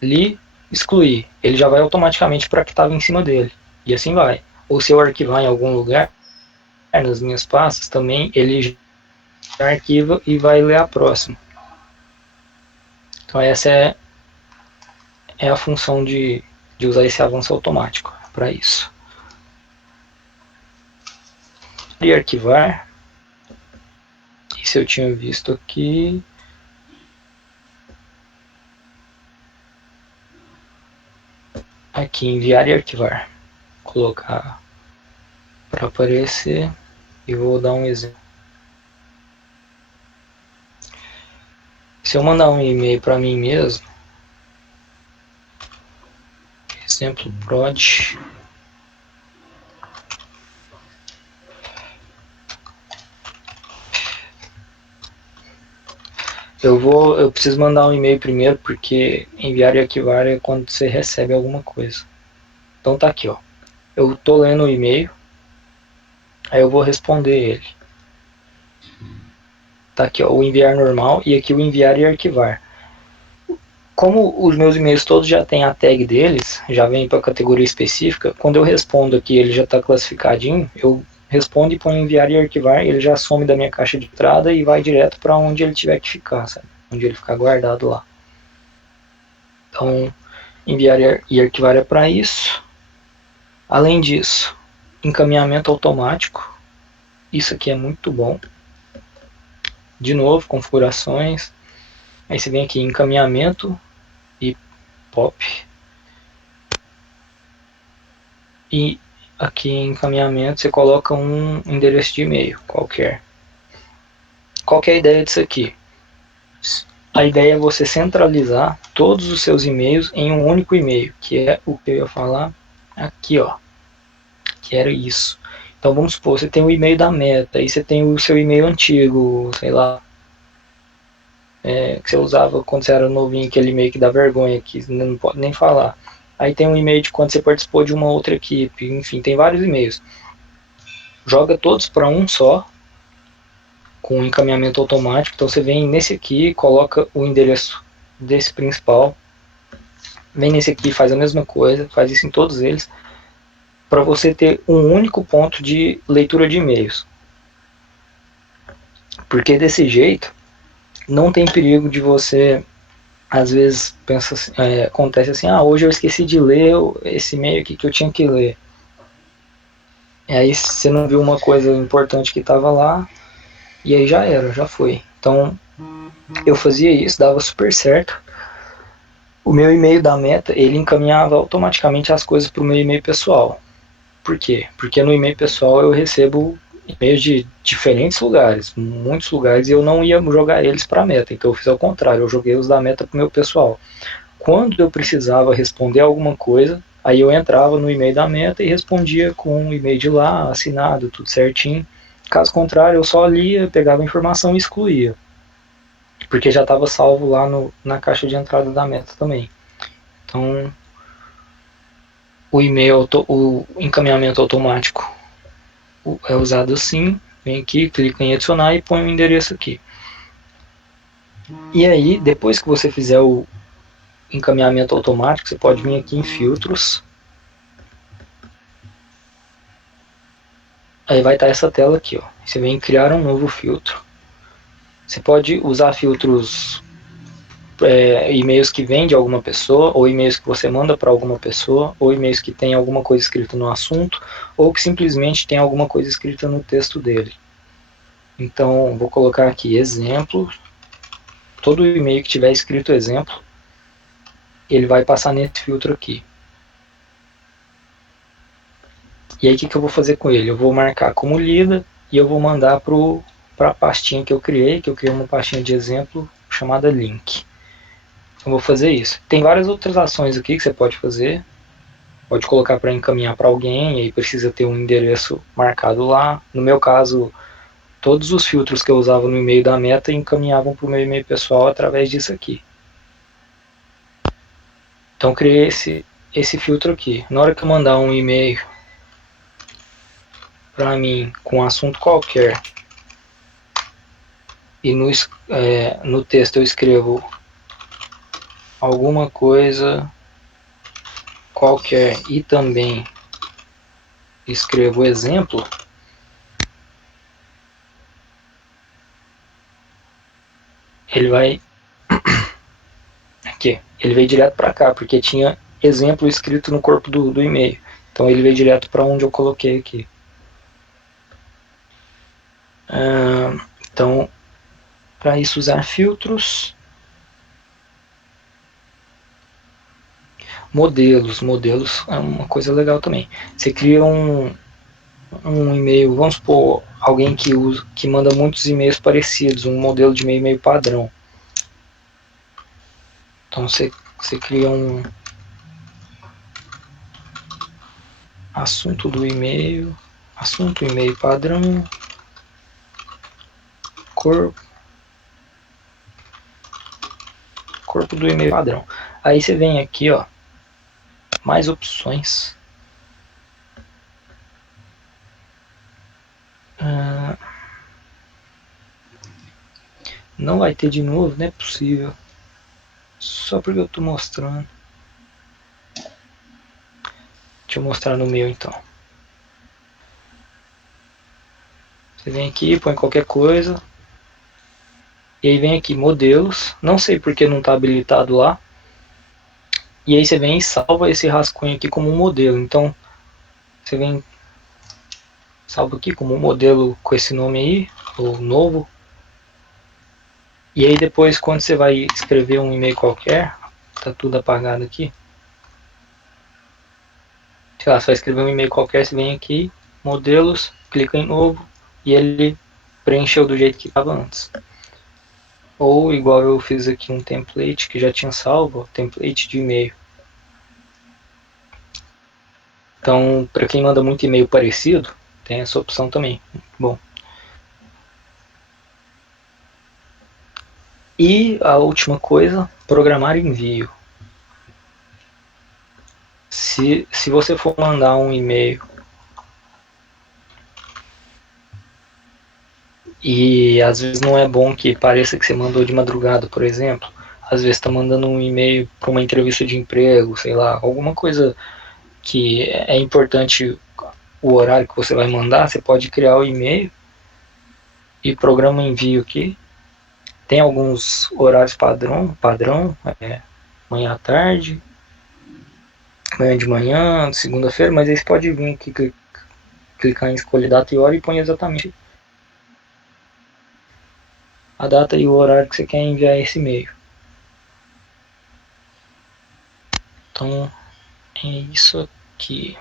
li, excluir, ele já vai automaticamente para que estava em cima dele, e assim vai. Ou se eu arquivar em algum lugar, nas minhas pastas também, ele já arquiva e vai ler a próxima. Então essa é a função de usar esse avanço automático, para isso. E arquivar. Isso eu tinha visto aqui. Aqui, enviar e arquivar. Vou colocar para aparecer e vou dar um exemplo. Se eu mandar um e-mail para mim mesmo, exemplo prod, eu preciso mandar um e-mail primeiro, porque enviar e arquivar é quando você recebe alguma coisa. Então tá aqui, ó. Eu tô lendo o e-mail, aí eu vou responder ele. Tá aqui, ó, o enviar normal e aqui o enviar e arquivar. Como os meus e-mails todos já tem a tag deles, já vem para a categoria específica, quando eu respondo aqui, ele já está classificadinho, eu respondo e ponho enviar e arquivar, ele já some da minha caixa de entrada e vai direto para onde ele tiver que ficar, sabe? Onde ele ficar guardado lá. Então, enviar e arquivar é para isso. Além disso, encaminhamento automático. Isso aqui é muito bom. De novo, configurações. Aí você vem aqui, encaminhamento e pop. E aqui em encaminhamento você coloca um endereço de e-mail qualquer. Qual que é a ideia disso aqui? A ideia é você centralizar todos os seus e-mails em um único e-mail, que é o que eu ia falar aqui, ó. Que era isso. Então vamos supor, você tem o e-mail da Meta, aí você tem o seu e-mail antigo, sei lá, que você usava quando você era novinho, aquele e-mail que dá vergonha, que não pode nem falar. Aí tem um e-mail de quando você participou de uma outra equipe, enfim, tem vários e-mails. Joga todos para um só, com encaminhamento automático. Então você vem nesse aqui, coloca o endereço desse principal, vem nesse aqui, faz a mesma coisa, faz isso em todos eles, para você ter um único ponto de leitura de e-mails. Porque desse jeito, não tem perigo de você, às vezes, pensa assim, acontece assim, hoje eu esqueci de ler esse e-mail aqui que eu tinha que ler. E aí você não viu uma coisa importante que estava lá, e aí já era, já foi. Então, eu fazia isso, dava super certo. O meu e-mail da Meta, ele encaminhava automaticamente as coisas para o meu e-mail pessoal. Por quê? Porque no e-mail pessoal eu recebo e-mails de diferentes lugares, muitos lugares, e eu não ia jogar eles para a Meta. Então eu fiz ao contrário, eu joguei os da Meta para o meu pessoal. Quando eu precisava responder alguma coisa, aí eu entrava no e-mail da Meta e respondia com o e-mail de lá, assinado, tudo certinho. Caso contrário, eu só lia, pegava a informação e excluía. Porque já estava salvo lá na caixa de entrada da Meta também. Então, o e-mail, o encaminhamento automático é usado assim. Vem aqui, clica em adicionar e põe o endereço aqui. E aí, depois que você fizer o encaminhamento automático, você pode vir aqui em filtros. Aí vai estar essa tela aqui, ó. Você vem criar um novo filtro. Você pode usar filtros, e-mails que vêm de alguma pessoa, ou e-mails que você manda para alguma pessoa, ou e-mails que tem alguma coisa escrita no assunto, ou que simplesmente tem alguma coisa escrita no texto dele. Então, vou colocar aqui exemplo. Todo e-mail que tiver escrito exemplo, ele vai passar nesse filtro aqui. E aí o que eu vou fazer com ele? Eu vou marcar como lida e eu vou mandar para a pastinha que eu criei uma pastinha de exemplo chamada link. Eu vou fazer isso. Tem várias outras ações aqui que você pode fazer. Pode colocar para encaminhar para alguém, e aí precisa ter um endereço marcado lá. No meu caso, todos os filtros que eu usava no e-mail da Meta encaminhavam para o meu e-mail pessoal através disso aqui. Então criei esse filtro aqui. Na hora que eu mandar um e-mail para mim com um assunto qualquer, e no texto eu escrevo alguma coisa qualquer e também escrevo exemplo, ele vai aqui, ele veio direto para cá, porque tinha exemplo escrito no corpo do e-mail. Então ele veio direto para onde eu coloquei aqui. Então, para isso usar filtros. Modelos é uma coisa legal também. Você cria um e-mail, vamos supor, alguém que manda muitos e-mails parecidos, um modelo de e-mail meio padrão. Então você cria um assunto do e-mail, assunto e-mail padrão, corpo do e-mail padrão. Aí você vem aqui, ó, mais opções. Não vai ter de novo, não é possível. Só porque eu tô mostrando. Deixa eu mostrar no meu então. Você vem aqui, põe qualquer coisa. E aí vem aqui, modelos. Não sei porque não está habilitado lá. E aí você vem e salva esse rascunho aqui como um modelo. Então, você vem, salva aqui como um modelo com esse nome aí, o novo. E aí depois, quando você vai escrever um e-mail qualquer, tá tudo apagado aqui. Sei lá, você vai escrever um e-mail qualquer, você vem aqui, modelos, clica em novo, e ele preencheu do jeito que estava antes. Ou igual eu fiz aqui um template que já tinha salvo, template de e-mail. Então, para quem manda muito e-mail parecido, tem essa opção também. Bom. E a última coisa, programar envio. Se você for mandar um e-mail e às vezes não é bom que pareça que você mandou de madrugada, por exemplo. Às vezes está mandando um e-mail para uma entrevista de emprego, sei lá, alguma coisa que é importante o horário que você vai mandar, você pode criar o e-mail e programa o envio aqui. Tem alguns horários padrão, manhã à tarde, manhã de manhã, segunda-feira, mas aí você pode vir aqui, clicar em escolher data e hora e põe exatamente a data e o horário que você quer enviar esse e-mail. Então é isso aqui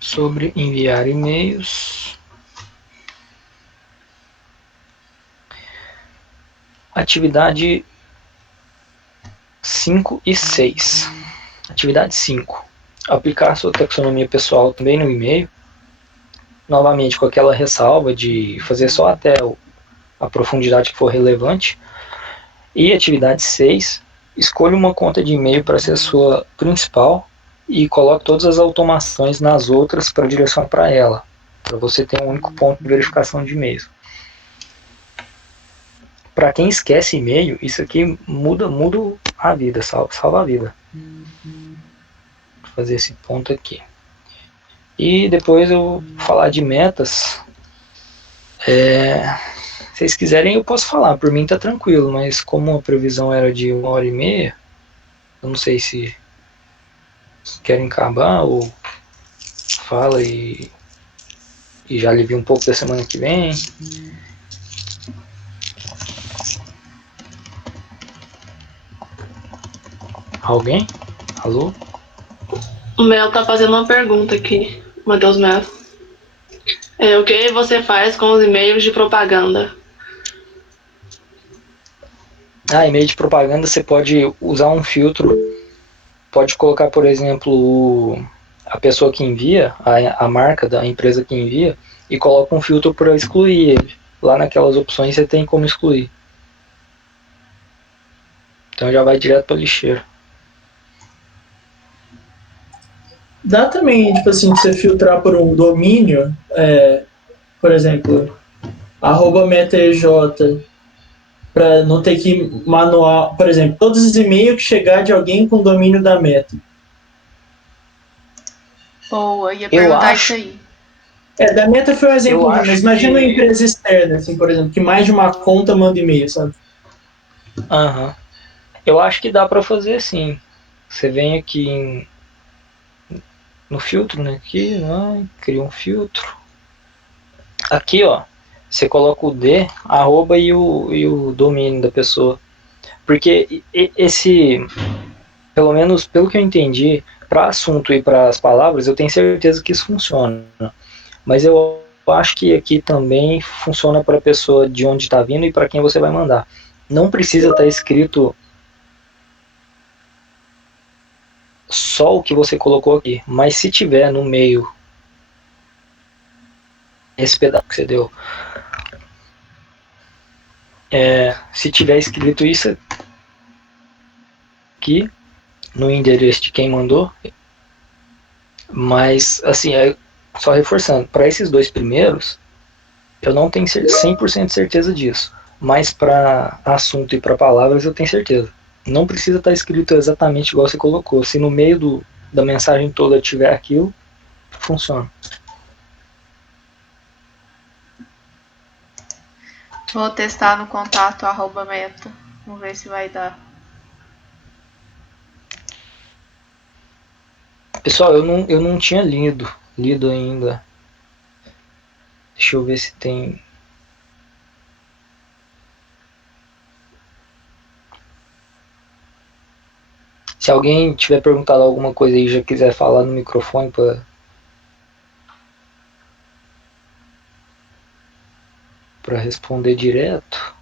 sobre enviar e-mails. Atividade 5 e 6. Atividade 5. Aplicar sua taxonomia pessoal também no e-mail. Novamente com aquela ressalva de fazer só até a profundidade que for relevante. E atividade 6. Escolha uma conta de e-mail para ser a sua principal e coloque todas as automações nas outras para direcionar para ela. Para você ter um único ponto de verificação de e-mails. Para quem esquece e-mail, isso aqui muda a vida, salva a vida. Vou fazer esse ponto aqui. E depois eu vou falar de metas. Se vocês quiserem eu posso falar, por mim tá tranquilo, mas como a previsão era de 1h30, eu não sei se querem acabar ou fala e já alivia um pouco da semana que vem. Alguém? Alô? O Mel tá fazendo uma pergunta aqui. Matheus Mel. O que você faz com os e-mails de propaganda? E-mail de propaganda você pode usar um filtro. Pode colocar, por exemplo, a pessoa que envia, a marca da empresa que envia, e coloca um filtro para excluir ele. Lá naquelas opções você tem como excluir. Então já vai direto para lixeira. Dá também, tipo assim, você filtrar por um domínio, por exemplo, @metaej, para não ter que manual, por exemplo, todos os e-mails que chegar de alguém com domínio da Meta. Boa, ia perguntar isso aí. Da Meta foi um exemplo, mas imagina uma empresa externa, assim, por exemplo, que mais de uma conta manda e-mail, sabe? Eu acho que dá para fazer sim. Você vem aqui no filtro, né? Aqui, cria um filtro. Aqui, ó, você coloca o D, arroba e o domínio da pessoa. Porque esse, pelo menos pelo que eu entendi, para assunto e para as palavras, eu tenho certeza que isso funciona. Mas eu acho que aqui também funciona para a pessoa de onde está vindo e para quem você vai mandar. Não precisa estar escrito só o que você colocou aqui, mas se tiver no meio esse pedaço que você deu, se tiver escrito isso aqui no endereço de quem mandou, mas assim, só reforçando, para esses dois primeiros, eu não tenho 100% de certeza disso, mas para assunto e para palavras eu tenho certeza. Não precisa estar escrito exatamente igual você colocou. Se no meio da mensagem toda tiver aquilo, funciona. Vou testar no contato @meta. Vamos ver se vai dar. Pessoal, eu não tinha lido ainda. Deixa eu ver se tem. Se alguém tiver perguntado alguma coisa aí e já quiser falar no microfone para responder direto.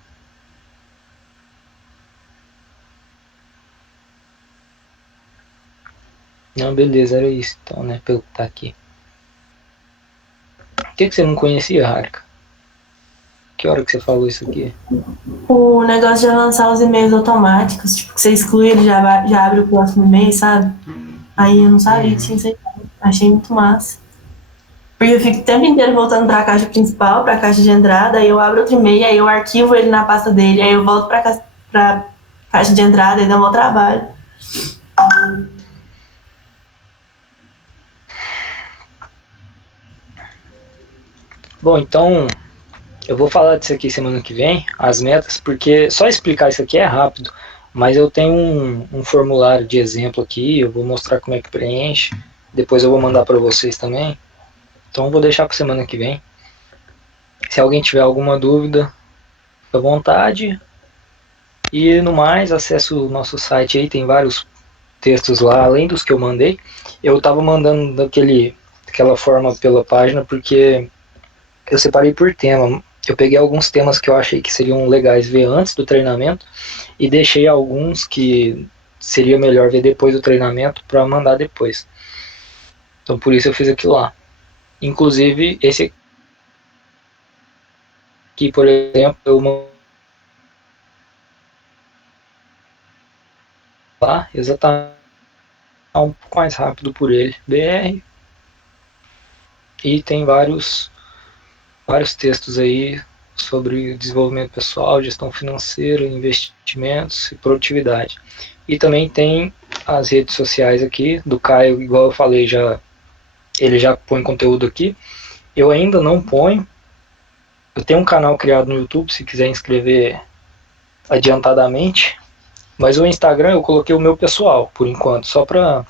Não, beleza, era isso então, né? Pelo que tá aqui. Por que você não conhecia, Harika? Que hora que você falou isso aqui? O negócio de avançar os e-mails automáticos, tipo, que você exclui, ele já abre o próximo e-mail, sabe? Aí eu não sabia que tinha isso aí. Achei muito massa. Porque eu fico o tempo inteiro voltando pra caixa principal, pra caixa de entrada, aí eu abro outro e-mail, aí eu arquivo ele na pasta dele, aí eu volto pra caixa de entrada e dá um trabalho. Bom, então eu vou falar disso aqui semana que vem, as metas, porque só explicar isso aqui é rápido, mas eu tenho um formulário de exemplo aqui, eu vou mostrar como é que preenche, depois eu vou mandar para vocês também, então eu vou deixar para semana que vem. Se alguém tiver alguma dúvida, fica à vontade, e no mais, acesse o nosso site aí, tem vários textos lá, além dos que eu mandei, eu estava mandando daquela forma pela página, porque eu separei por tema. Eu peguei alguns temas que eu achei que seriam legais ver antes do treinamento e deixei alguns que seria melhor ver depois do treinamento para mandar depois. Então por isso eu fiz aquilo lá. Inclusive esse aqui, por exemplo, eu mandei lá exatamente um pouco mais rápido por ele, BR, e tem vários textos aí sobre desenvolvimento pessoal, gestão financeira, investimentos e produtividade. E também tem as redes sociais aqui, do Caio, igual eu falei, ele já põe conteúdo aqui. Eu ainda não ponho. Eu tenho um canal criado no YouTube, se quiser inscrever adiantadamente. Mas o Instagram eu coloquei o meu pessoal, por enquanto, só para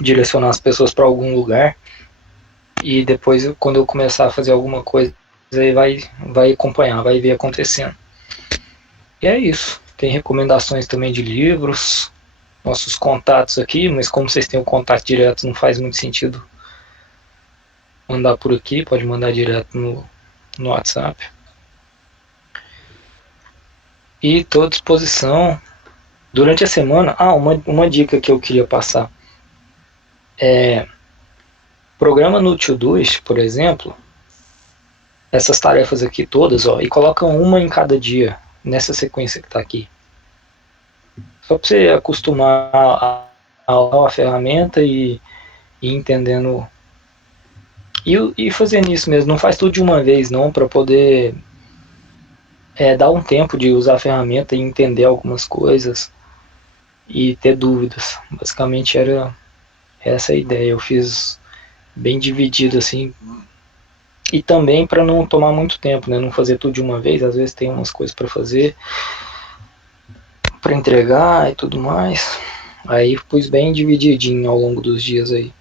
direcionar as pessoas para algum lugar. E depois, quando eu começar a fazer alguma coisa, aí vai acompanhar, vai ver acontecendo. E é isso. Tem recomendações também de livros, nossos contatos aqui, mas como vocês têm o contato direto, não faz muito sentido mandar por aqui, pode mandar direto no WhatsApp. E estou à disposição durante a semana. Uma dica que eu queria passar. Programa no Todoist, por exemplo, essas tarefas aqui todas, ó, e coloca uma em cada dia, nessa sequência que está aqui. Só para você acostumar a ferramenta e entendendo. E fazendo isso mesmo, não faz tudo de uma vez não, para poder dar um tempo de usar a ferramenta e entender algumas coisas e ter dúvidas. Basicamente era essa a ideia. Eu fiz bem dividido assim. E também para não tomar muito tempo, né? Não fazer tudo de uma vez. Às vezes tem umas coisas para fazer, para entregar e tudo mais. Aí pus bem divididinho ao longo dos dias aí.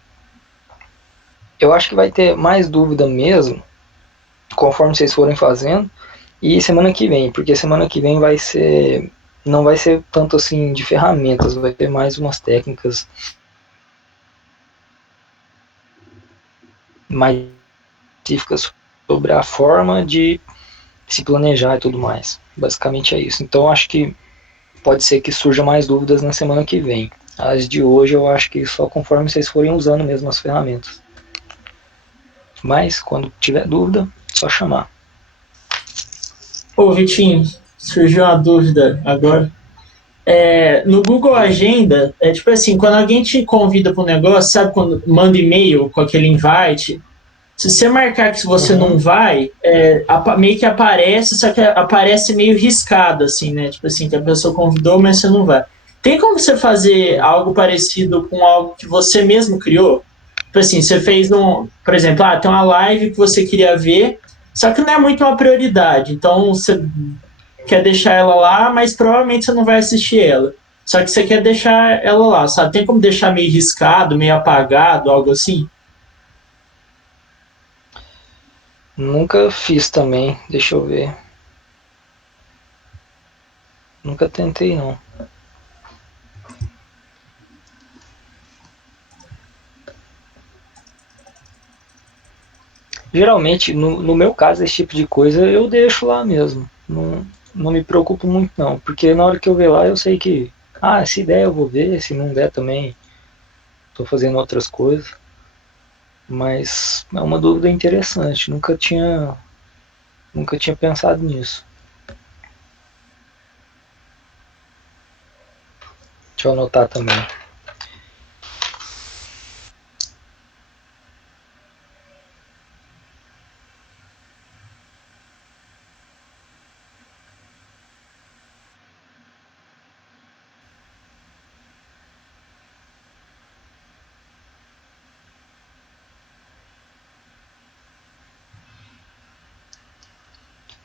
Eu acho que vai ter mais dúvida mesmo, conforme vocês forem fazendo, e semana que vem, porque semana que vem não vai ser tanto assim de ferramentas, vai ter mais umas técnicas mais específicas sobre a forma de se planejar e tudo mais. Basicamente é isso. Então acho que pode ser que surja mais dúvidas na semana que vem. As de hoje eu acho que só conforme vocês forem usando mesmo as ferramentas. Mas quando tiver dúvida, só chamar. Ô, Vitinho, surgiu uma dúvida agora. No Google Agenda, é tipo assim, quando alguém te convida para um negócio, sabe quando manda e-mail com aquele invite? Se você marcar que você não vai, meio que aparece, só que aparece meio riscado, assim, né? Tipo assim, que a pessoa convidou, mas você não vai. Tem como você fazer algo parecido com algo que você mesmo criou? Tipo assim, você fez por exemplo, tem uma live que você queria ver, só que não é muito uma prioridade. Então, você quer deixar ela lá, mas provavelmente você não vai assistir ela. Só que você quer deixar ela lá, sabe? Tem como deixar meio riscado, meio apagado, algo assim? Nunca fiz também, deixa eu ver. Nunca tentei não. Geralmente, no meu caso, esse tipo de coisa eu deixo lá mesmo. Não me preocupo muito não, porque na hora que eu ver lá eu sei que, se der eu vou ver, se não der também estou fazendo outras coisas. Mas é uma dúvida interessante, nunca tinha pensado nisso. Deixa eu anotar também.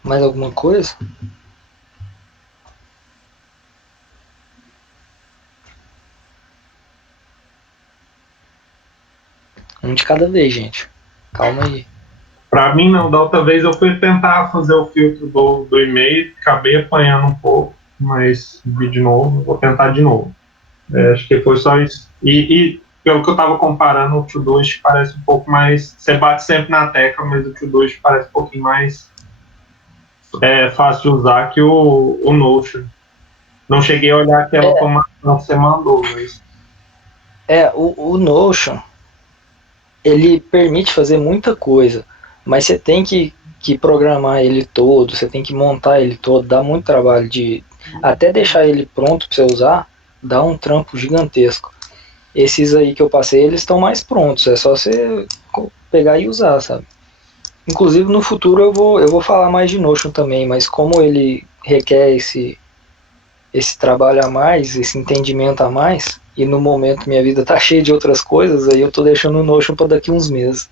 Mais alguma coisa? Um de cada vez, gente. Calma aí. Pra mim, não. Da outra vez eu fui tentar fazer o filtro do e-mail, acabei apanhando um pouco, mas vi de novo, vou tentar de novo. Acho que foi só isso. E pelo que eu tava comparando, o Todoist parece um pouco mais. Você bate sempre na tecla, mas o Todoist parece um pouquinho mais fácil de usar que o Notion. Não cheguei a olhar aquela automação que você mandou, mas. O Notion, ele permite fazer muita coisa, mas você tem que programar ele todo, você tem que montar ele todo, dá muito trabalho até deixar ele pronto para você usar, dá um trampo gigantesco. Esses aí que eu passei, eles estão mais prontos, é só você pegar e usar, sabe? Inclusive no futuro eu vou falar mais de Notion também, mas como ele requer esse trabalho a mais, esse entendimento a mais, e no momento minha vida tá cheia de outras coisas, aí eu tô deixando o Notion para daqui uns meses.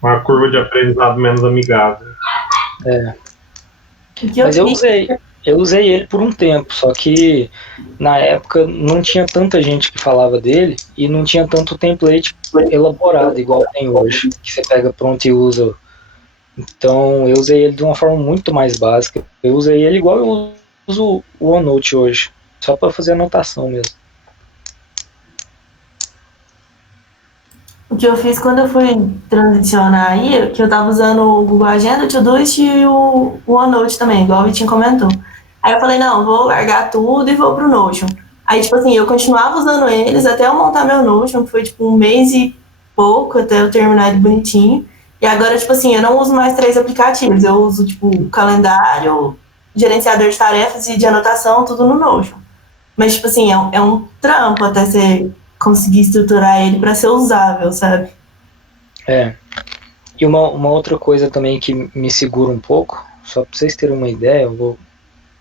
Uma curva de aprendizado menos amigável. Mas eu usei ele por um tempo, só que na época não tinha tanta gente que falava dele e não tinha tanto template elaborado igual tem hoje, que você pega pronto e usa. Então eu usei ele de uma forma muito mais básica. Eu usei ele igual eu uso o OneNote hoje, só para fazer anotação mesmo. O que eu fiz quando eu fui transicionar aí, que eu tava usando o Google Agenda, o Todoist e o OneNote também, igual o Vitinho comentou. Aí eu falei, não, vou largar tudo e vou pro Notion. Aí, tipo assim, eu continuava usando eles até eu montar meu Notion, que foi tipo um mês e pouco até eu terminar ele bonitinho. E agora, tipo assim, eu não uso mais 3 aplicativos, eu uso, tipo, calendário, gerenciador de tarefas e de anotação, tudo no Notion. Mas, tipo assim, é um trampo até você conseguir estruturar ele para ser usável, sabe? E uma outra coisa também que me segura um pouco, só para vocês terem uma ideia, eu vou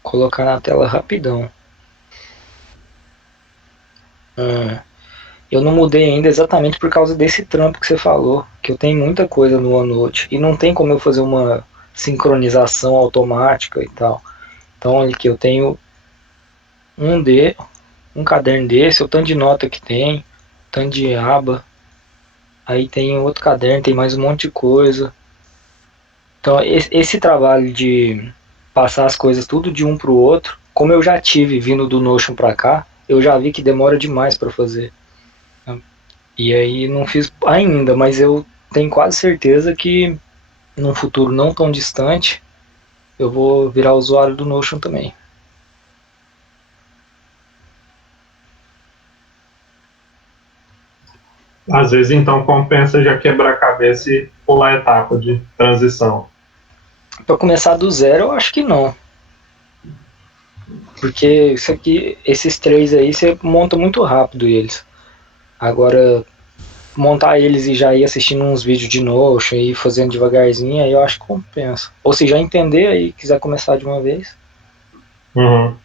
colocar na tela rapidão. Eu não mudei ainda exatamente por causa desse trampo que você falou, que eu tenho muita coisa no OneNote e não tem como eu fazer uma sincronização automática e tal. Então olha aqui, eu tenho um caderno desse, o tanto de nota que tem, o tanto de aba, aí tem outro caderno, tem mais um monte de coisa. Então esse trabalho de passar as coisas tudo de um para o outro, como eu já tive vindo do Notion para cá, eu já vi que demora demais para fazer. E aí não fiz ainda, mas eu tenho quase certeza que num futuro não tão distante eu vou virar usuário do Notion também. Às vezes, então, compensa já quebrar a cabeça e pular a etapa de transição. Para começar do zero, eu acho que não. Porque isso aqui, esses três aí, você monta muito rápido eles. Agora, montar eles e já ir assistindo uns vídeos de Notion e ir fazendo devagarzinho, aí eu acho que compensa. Ou se já entender aí, quiser começar de uma vez. Uhum.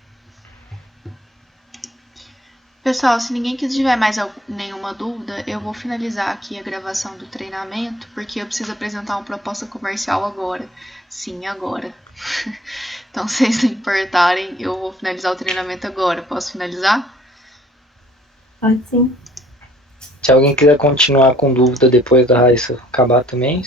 Pessoal, se ninguém tiver mais nenhuma dúvida, eu vou finalizar aqui a gravação do treinamento, porque eu preciso apresentar uma proposta comercial agora. Sim, agora. Então, se vocês não importarem, eu vou finalizar o treinamento agora. Posso finalizar? Pode sim. Se alguém quiser continuar com dúvida depois da Raíssa acabar também,